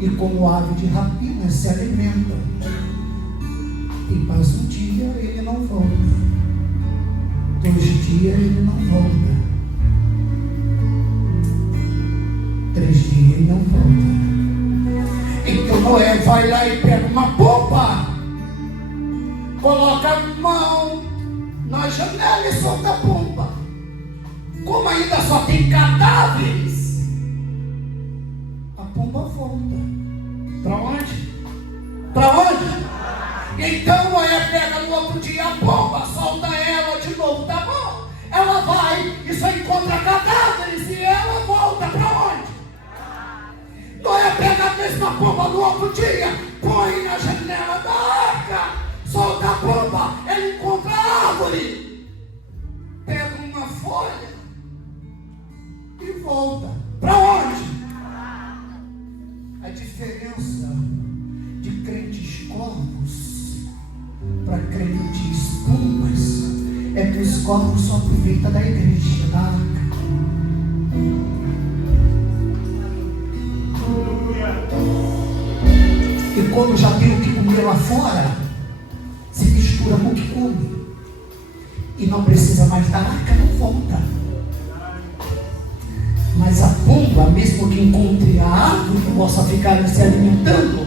e, como ave de rapina, se alimenta. E passa um dia, ele não volta. 2 dias, ele não volta. 3 dias, ele não volta. Então Noé vai lá e pega uma pomba, coloca a mão na janela e solta a pomba. Como ainda só tem cadáveres, a pomba volta. Para onde? Para onde? Então Noé pega no outro dia a pomba, solta ela de novo da mão. Ela vai e só encontra cadáveres e ela volta para onde? Noé pega a mesma pomba no outro dia, põe na janela da arca, solta a pomba, ele encontra a árvore, pega uma folha e volta. Para onde? A diferença de crentes corvos para crentes pombas é que os corvos só aproveitam da igreja, da arca. E quando já tem o que comer lá fora, se mistura com o que come e não precisa mais da arca, não volta. Mas a pomba, mesmo que encontre a árvore que possa ficar se alimentando,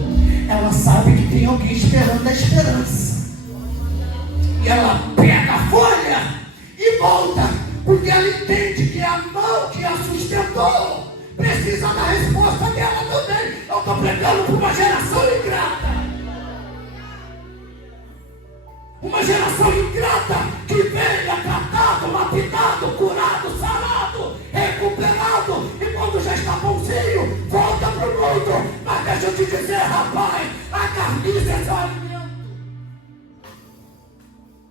ela sabe que tem alguém esperando a esperança. E ela pega a folha e volta, porque ela entende que a mão que a sustentou precisa da resposta dela também. Eu estou pregando para uma geração ingrata. Uma geração ingrata que para o mundo. Mas deixa eu te dizer, rapaz, a carniça é seu alimento.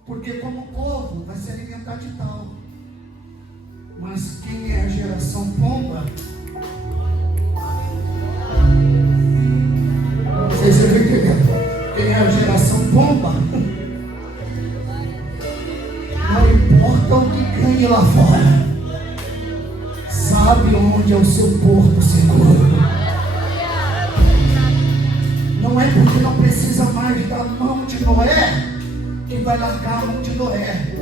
Porque como povo vai se alimentar de tal. Mas quem é a geração pomba? Não sei se eu estou entendendo. Quem é a geração pomba? Não importa o que ganhe lá fora, sabe onde é o seu porto seguro. Não é porque não precisa mais da mão de Noé que vai largar a mão de Noé.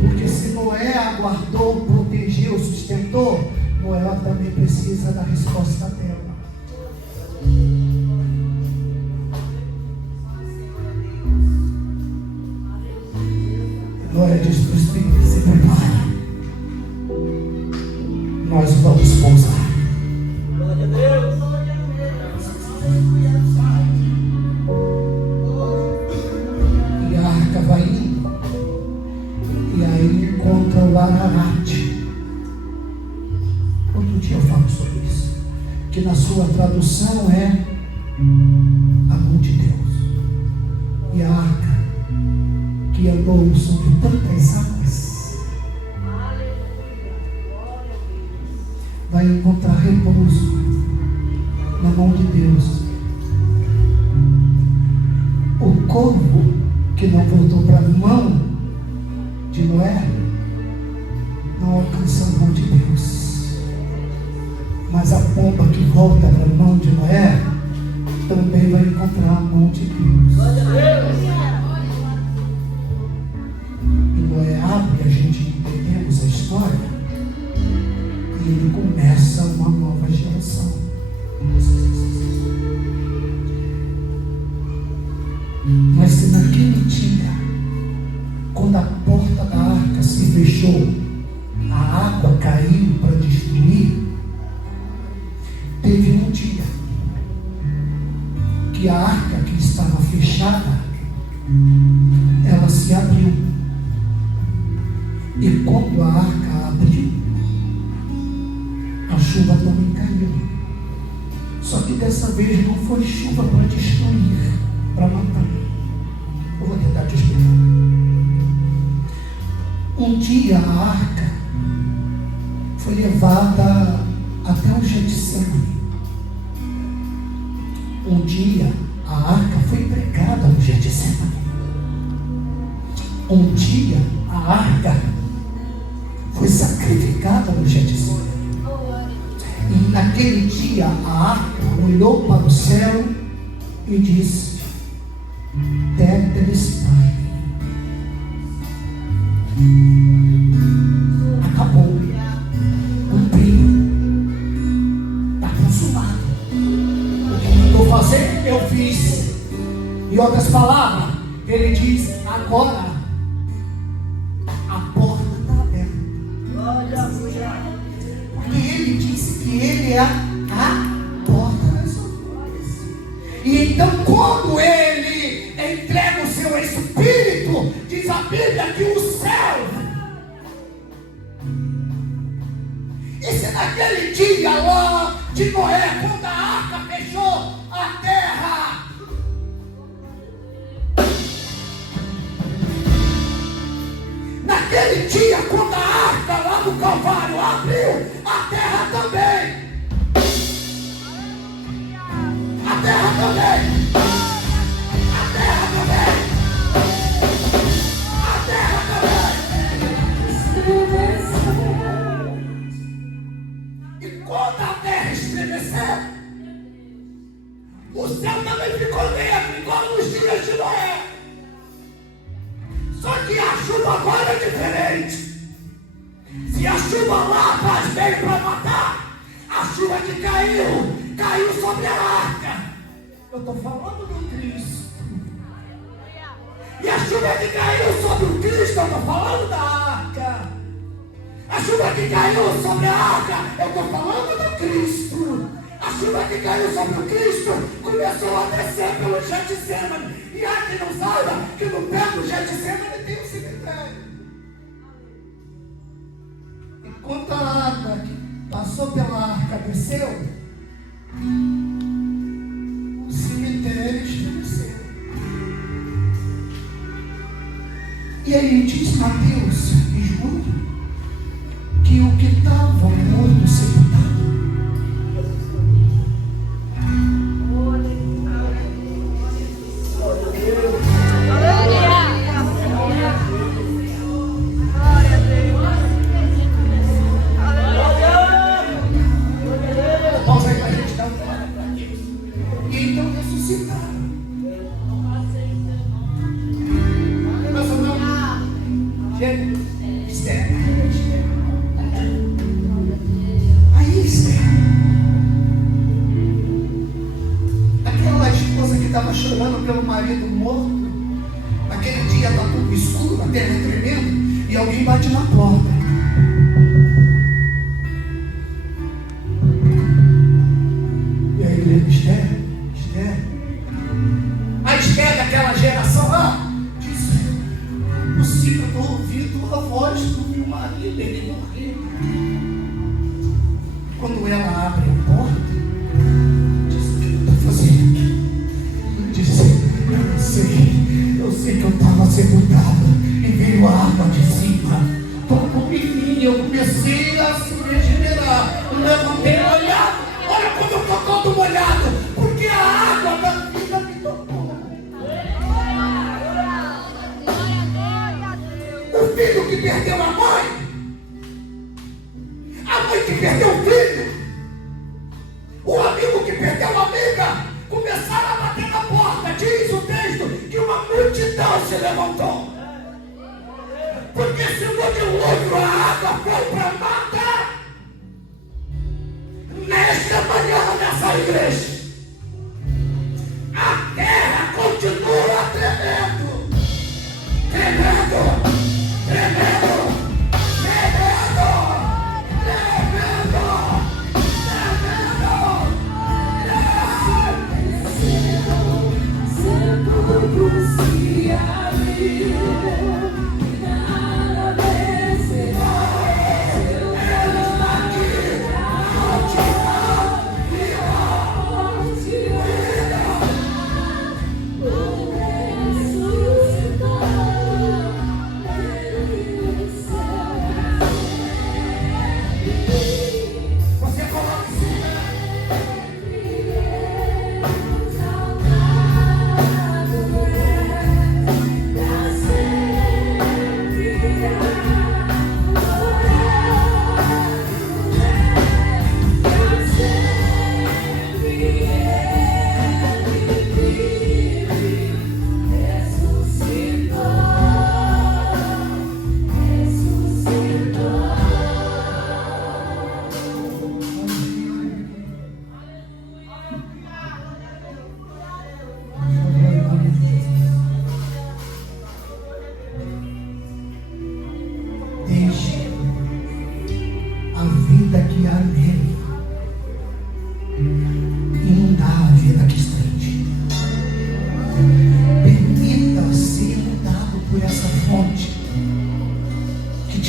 Porque se Noé aguardou, protegeu, sustentou, Noé também precisa da resposta dela. Glória diz para o Espírito: se prepare, nós vamos pousar. Glória a Deus. E a arca vai indo, e aí encontra o Ararate. Outro dia eu falo sobre isso, que na sua tradução é a mão de Deus. E a arca que andou sobre tantas águas vai encontrar repouso na mão de Deus. O corvo que não voltou para a mão de Noé não alcança a mão de Deus, mas a pomba que volta para a mão de Noé também vai encontrar a mão de Deus. E Noé abre, a gente entendemos a história, e ele começa uma nova geração. Mas se naquele dia, quando a porta da arca se fechou, a água caiu para destruir, teve um dia que a arca que estava fechada, ela se abriu. E quando a arca abriu, a chuva também caiu. Só que dessa vez não foi chuva para destruir, para matar. Eu vou tentar te explicar. Um dia a arca foi levada até o Getsemane. Um dia a arca foi pregada no Getsemane. Um dia a arca foi sacrificada no Getsemane. E naquele dia a arca olhou para o céu e disse: Tetelestai. Acabou. Cumpriu. Está consumado. O que mandou fazer, eu fiz. Em outras palavras, ele diz: agora a porta está aberta. Porque ele disse que ele é a porta das ovelhas. E então, quando ele entrega o seu Espírito, diz a Bíblia que o céu. E se naquele dia lá de Noé, quando a arca fechou a terra, naquele dia, quando a arca lá do Calvário abriu, a terra também. A terra também. A terra também. A terra também. E quando a terra estremecer, o céu também ficou negro, igual nos dias de Noé. Só que a chuva agora é diferente. Se a chuva lá faz bem para matar, a chuva que caiu sobre a arca. Eu estou falando do Cristo. E a chuva que caiu sobre o Cristo, eu estou falando da arca. A chuva que caiu sobre a arca, eu estou falando do Cristo. A chuva que caiu sobre o Cristo começou a descer pelo Getsemane. E há quem não saiba que no pé do Getsemane tem um cemitério. Enquanto a água que passou pela arca desceu, O cemitério estremeceu. E aí diz Mateus, que o que estava morto sepultado pausa aí para a gente dar um glória para Deus. E então ressuscitaram. Nossa mão, gente, Esther. Aí, Esther, aquela esposa que estava chorando pelo marido morto, naquele dia está tudo escuro, a terra tremendo, e alguém bate na porta. E aí ele diz: Esther, a Esther daquela geração lá disse: não possível, eu estou ouvindo a voz do meu marido, ele morreu. Quando ela abre a porta, diz: o que eu estou fazendo? Ele disse: eu sei que eu estava sepultado e veio a água de cima. Tocou em mim, eu comecei a se regenerar. Levantei a olhar. Olha como eu estou todo molhado, porque a água da vida me tocou. O filho que perdeu a mãe que perdeu o filho, o amigo que perdeu a amiga, começaram a bater na porta. Diz o texto que uma multidão se levantou, porque segundo o outro a água foi para matar. Nesta manhã, nessa igreja, a terra continua tremendo, tremendo, tremendo, tremendo, tremendo, tremendo. Se abrir, nada vencerá. Ele está aqui.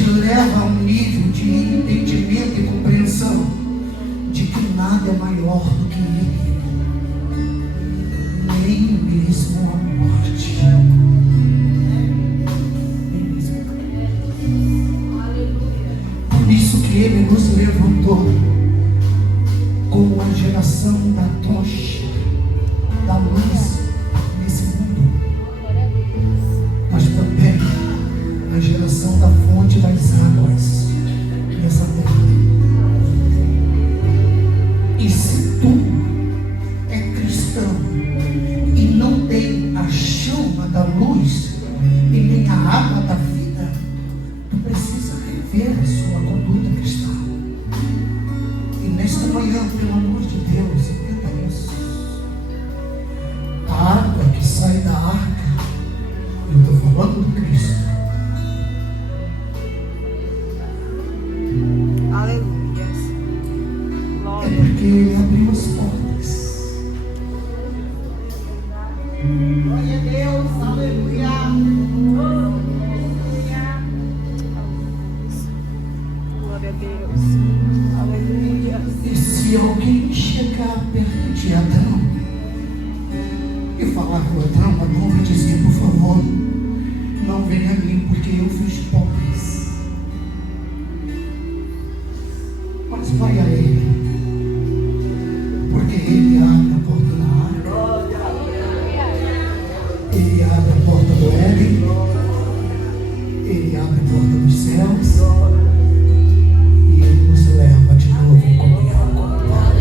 Leva a um nível de entendimento e compreensão de que nada é maior do que Ele, nem mesmo a morte. Por isso que Ele nos levantou como a geração da tocha, da luz nesse mundo, mas também a geração da fonte das águas nessa terra. E se tu é cristão e não tem a chama da luz e nem a água da vida, tu precisa rever a sua conduta cristã. E nesta manhã, pelo amor de Deus, entenda isso. A água que sai da arca, eu estou falando do Cristo, porque Ele abriu as portas. Glória a Deus, aleluia. Glória a Deus, aleluia. E se alguém chegar perto de Adão e falar com o Adão, Adão vai dizer, por favor, não venha a mim, porque eu fiz pobres. Mas vai a ele, porque ele abre a porta da água, ele abre a porta do Éden, ele abre a porta dos céus, e ele nos leva de novo em comunhão com o Pai.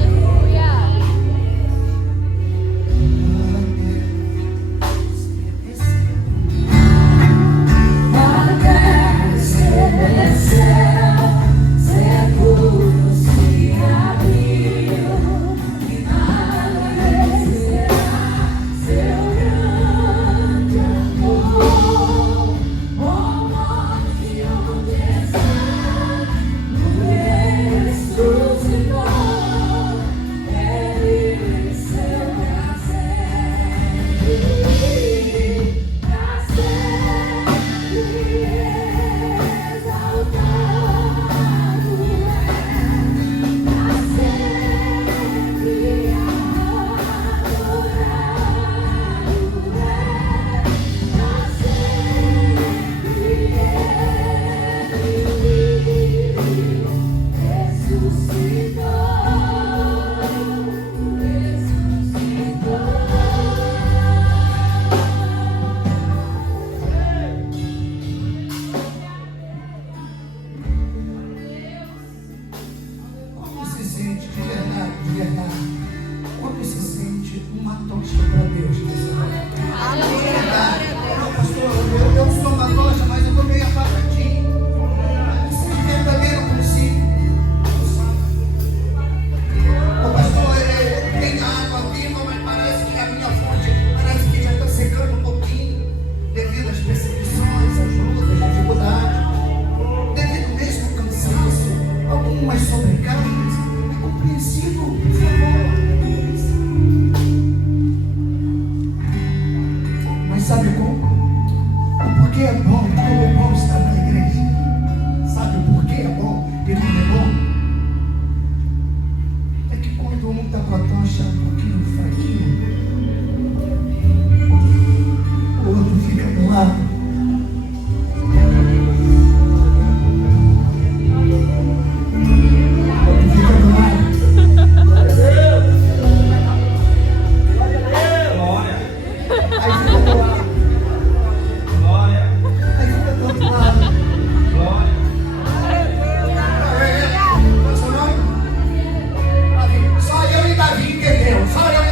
Só eu e Davi entendeu. Só eu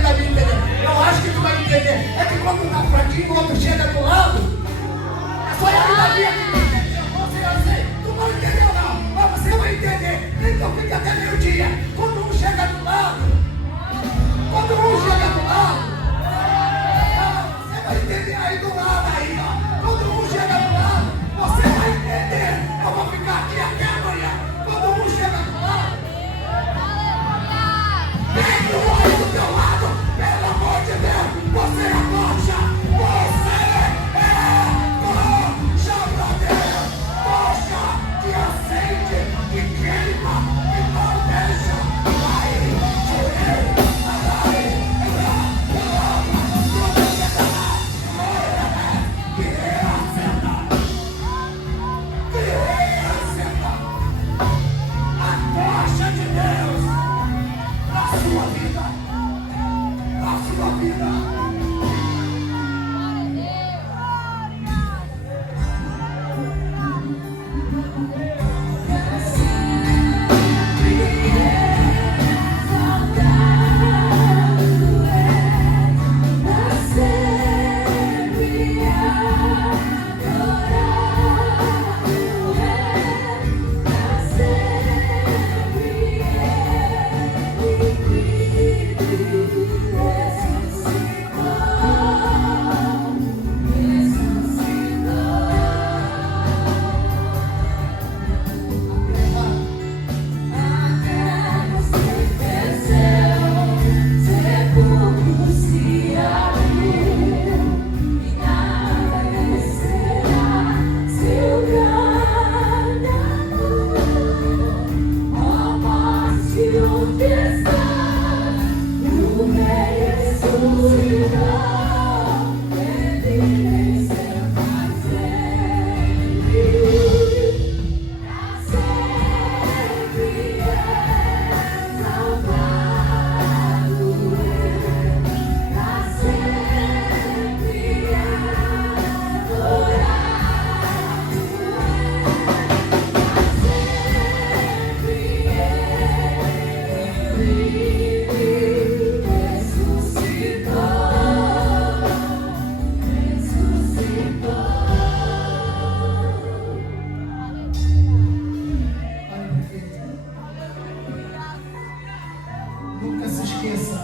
nunca se esqueça.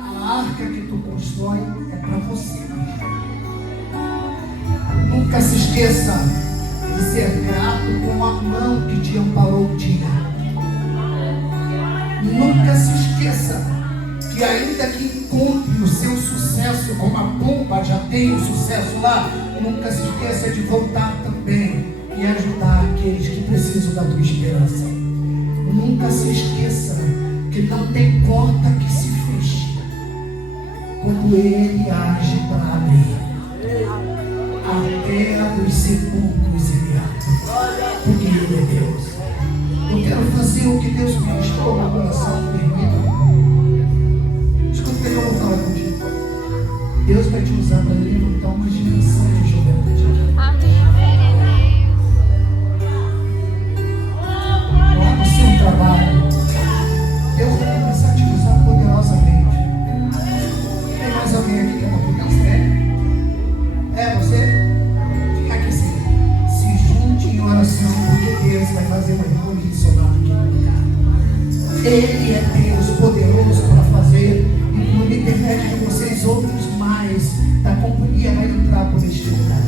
A arca que tu constrói é para você. Nunca se esqueça de ser grato com a mão que te amparou um dia. Nunca se esqueça que ainda que encontre o seu sucesso, como a pomba já tem o sucesso lá, nunca se esqueça de voltar também e ajudar aqueles que precisam da tua esperança. Nunca se esqueça que não tem porta que se feche quando Ele age para abrir. Até a dos sepulcros Ele abre, porque Ele é Deus. Eu quero fazer o que Deus ministrou no coração, permita. Escuta o que eu vou falar contigo. Deus vai te usar para levantar uma geração de juventude. Amém. Lá no seu trabalho, Deus vai começar a te usar poderosamente. Tem mais alguém aqui que quer ficar sério? É você? Fica aqui assim. Se junte em oração, porque Deus vai fazer uma revolução aqui no lugar. Ele é Deus poderoso para fazer, e por intermédio de vocês, outros mais da companhia vai entrar por este lugar.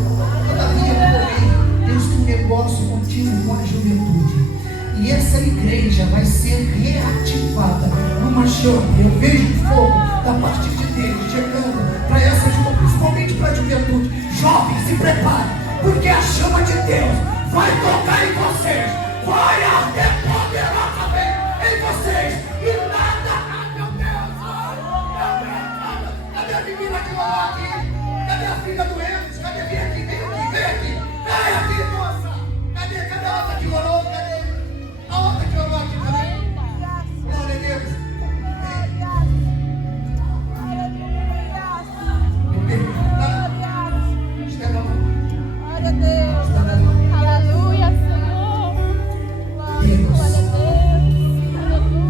Todavia, porém, Deus tem um negócio contigo com a juventude. E essa igreja vai ser reativada numa chama. Eu vejo fogo da parte de Deus chegando para essa juventude, principalmente para a juventude. Jovens, se preparem, porque a chama de Deus vai tocar em vocês, vai arder poderosamente em vocês, e nada, meu Deus, cadê a menina que rolou aqui? Cadê a filha doente? Cadê? Vem aqui, vem aqui, moça! Cadê a outra que rolou? Cadê a outra que rolou aqui também? Glória a Deus! Aleluia, Senhor. Deus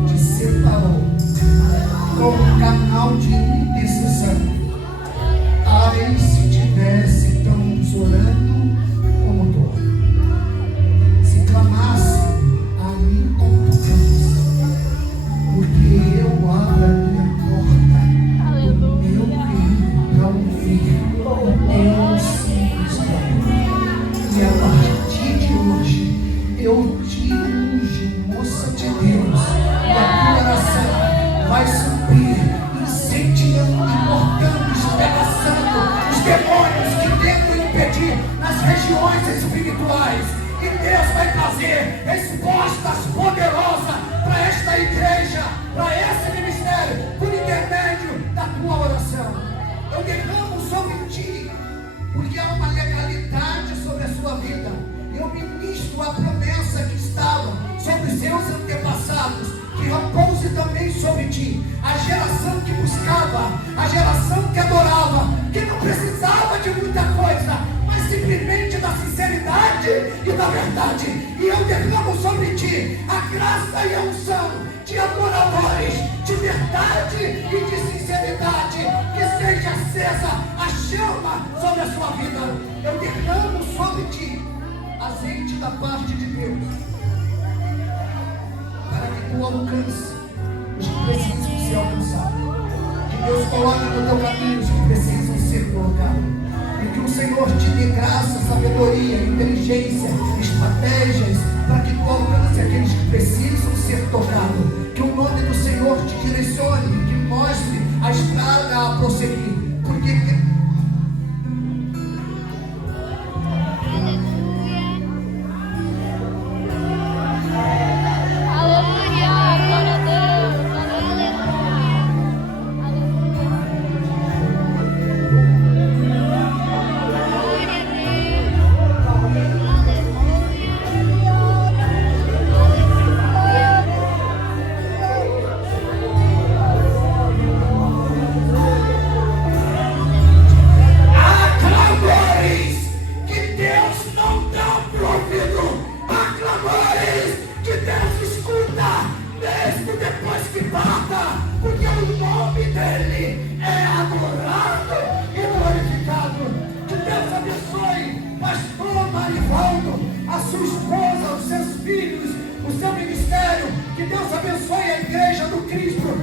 te separou como canal de intercessão. Ai, se tivesse tão orando como tu, se clamasse a mim como tu clamas, porque eu abro a minha porta, o meu reino para ouvir o meu simples clamor. E a partir de hoje eu te unjo, moça de Deus, e a tua oração vai subir, incendiando, cortando, espedaçando os demônios que tentam impedir nas regiões espirituais. E Deus vai trazer respostas poderosas para esta igreja, para esse ministério, por intermédio da tua oração. Eu derramo sobre ti, porque há uma legalidade sobre a sua vida. Eu ministro a promessa que estava sobre seus antepassados, que repouse também sobre ti. A geração que buscava, a geração que adorava, que não precisava de muita coisa, mas simplesmente da sinceridade e da verdade. E eu derramo sobre ti a graça e a unção de adoradores, de verdade e de sinceridade. Que seja acesa a chama sobre a sua vida. Eu derramo sobre ti azeite da parte de Deus, para que tu alcance os que precisam ser alcançados. Que Deus coloque no teu caminho os que precisam ser colocados. E que o Senhor te dê graça, sabedoria, inteligência, estratégias, para que tu alcance aqueles que precisam ser tocados. Que o nome do Senhor te direcione, que mostre a estrada a prosseguir. Porque que Deus abençoe a igreja do Cristo,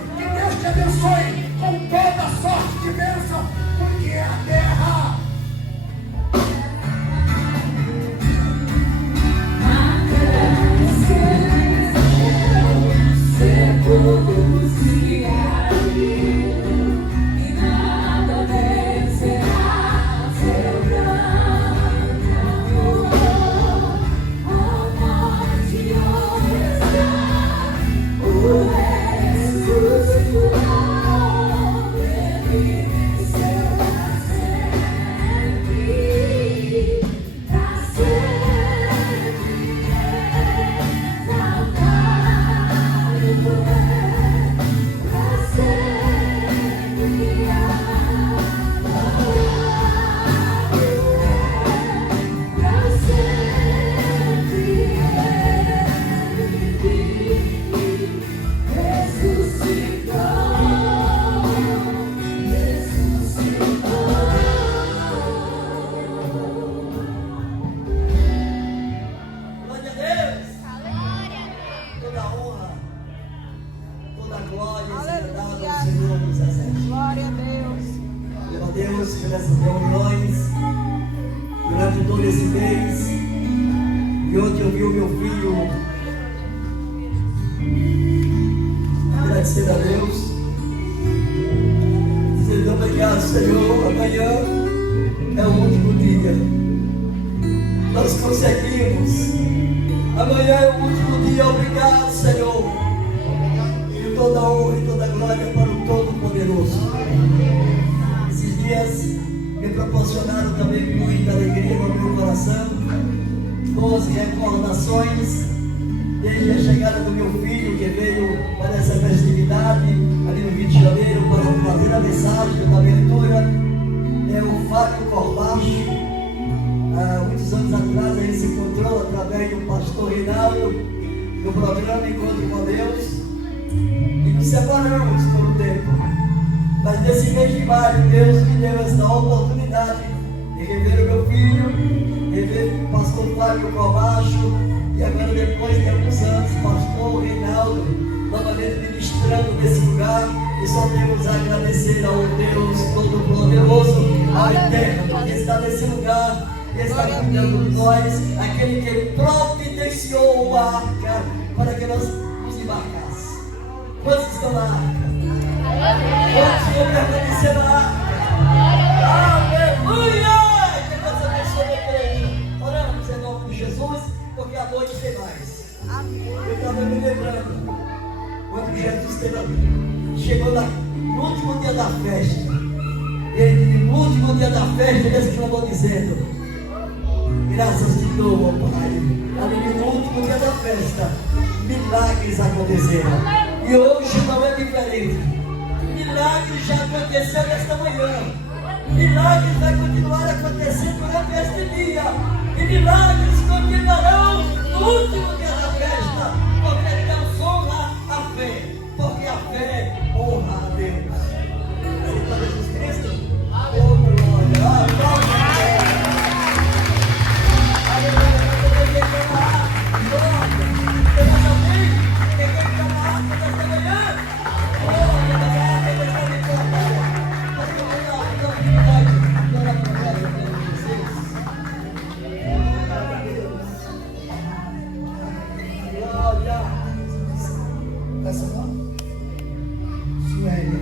pelas reuniões durante todo esse mês. E ontem eu vi o meu filho agradecer a Deus, dizendo obrigado, Senhor. Amanhã é o último dia. Nós conseguimos. Amanhã é o último dia. Obrigado, Senhor. E toda a honra e toda a glória para o Todo-Poderoso. Esses dias me proporcionaram também muita alegria no meu coração. 12 recordações desde a chegada do meu filho, que veio para essa festividade ali no Rio de Janeiro para fazer a mensagem da abertura. É o Fábio Corbacho. Há muitos anos atrás ele se encontrou através do pastor Reinaldo no programa Encontro com Deus e nos separamos por um tempo. Mas nesse mês de maio Deus me deu essa oportunidade de rever o meu filho, rever o pastor Fábio Corbacho e agora, depois de alguns anos, pastor Reinaldo novamente ministrando nesse lugar. E só temos a agradecer ao Deus Todo-Poderoso, ao Eterno, que está nesse lugar, que está cuidando de nós, aquele que providenciou a arca para que nós nos embarcassemos. Quantos estão na arca? Quantos vão permanecer na arca? Aleluia! Que Deus abençoe a igreja. Oramos em nome de Jesus, porque a noite tem mais. Eu estava me lembrando quando Jesus chegou no último dia da festa. No último dia da festa, ele exclamou dizendo: graças te dou, ó Pai. Ali no último dia da festa, milagres aconteceram. E hoje não é diferente. Milagres já aconteceram nesta manhã. Milagres vai continuar acontecendo durante este dia. E milagres continuarão no último dia da festa. Porque Deus honra a fé. Porque a fé honra a Deus. Senhor Jesus Cristo. Oh, glória. Aleluia. Temos alguém que quer ficar na água desta manhã? Suélia,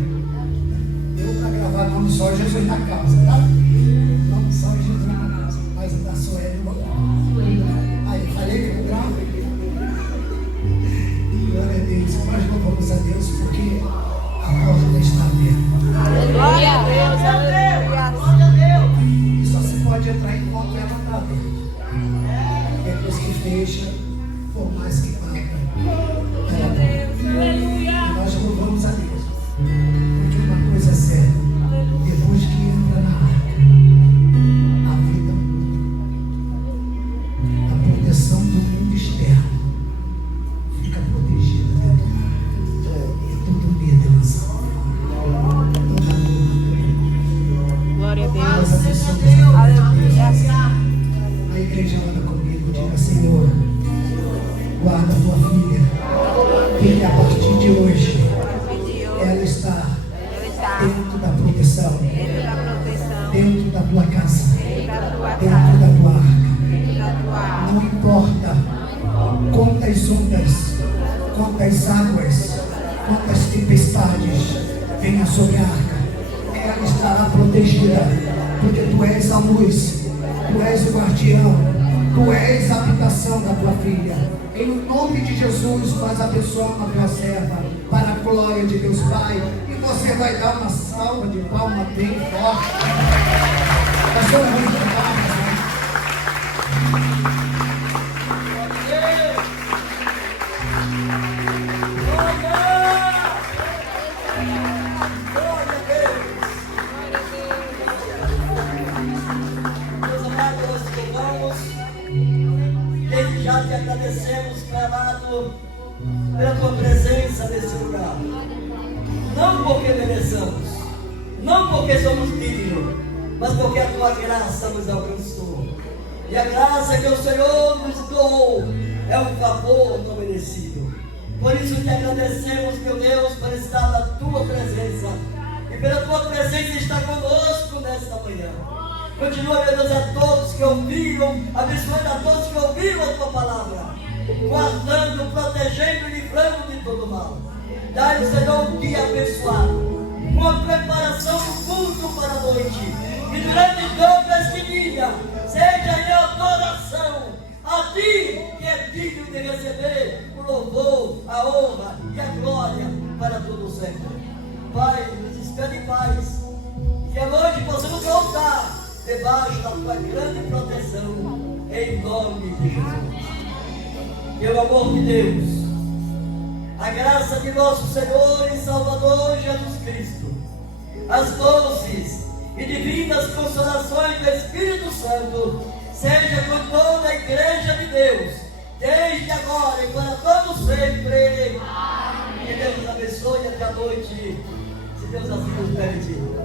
eu para gravar nome só Jesus na casa, tá? Nome só Jesus na casa, mas da Suélia eu vou gravar. Aí, falei que eu gravo. Glória a Deus, nós louvamos a Deus porque a porta está aberta. Glória a Deus, aleluia. E só se pode entrar enquanto ela está aberta. Depois que fecha, por mais que abra, ela está. Nós louvamos a Deus. Porque uma coisa é certa, depois que entra na arca, a vida muda. A proteção do mundo externo fica protegida dentro do mar. E todo medo é lançado. Glória a Nós Deus. abençoamos a Aleluia. A igreja anda comigo, diga: Senhor, guarda a tua filha, que a partir de hoje ela está dentro da proteção, dentro da tua casa, dentro da tua arca. Não importa quantas ondas, quantas águas, quantas tempestades venham sobre a arca, ela estará protegida, porque tu és a luz, tu és o guardião, tu és a habitação da tua filha. Em nome de Jesus, nós abençoamos a tua serva para a glória de Deus Pai. E você vai dar uma salva de palma bem forte. Pastor, vamos dar palmas, né? Desde já te agradecemos, Pai amado, pela tua presença nesse lugar. Não porque mereçamos, não porque somos dignos, mas porque a tua graça nos alcançou. E a graça que o Senhor nos deu é um favor não merecido. Por isso te agradecemos, meu Deus, por estar na tua presença. E pela tua presença estar conosco nessa nesta manhã. Continua, meu Deus, a todos que ouviram, abençoando a todos que ouviram a tua palavra, guardando, protegendo e livrando de todo mal. Dá-lhe, Senhor, um dia abençoado, uma preparação do culto para a noite, e durante todo este dia seja em adoração a ti, que é digno de receber o louvor, a honra e a glória para todo sempre. Pai, nos espere em paz, que a noite possamos voltar debaixo da tua grande proteção, em nome de Jesus. Pelo amor de Deus, a graça de nosso Senhor e Salvador Jesus Cristo, as doces e divinas consolações do Espírito Santo, seja com toda a igreja de Deus, desde agora e para todo sempre. Amém. Que Deus nos abençoe até a noite, se Deus assim nos permitir.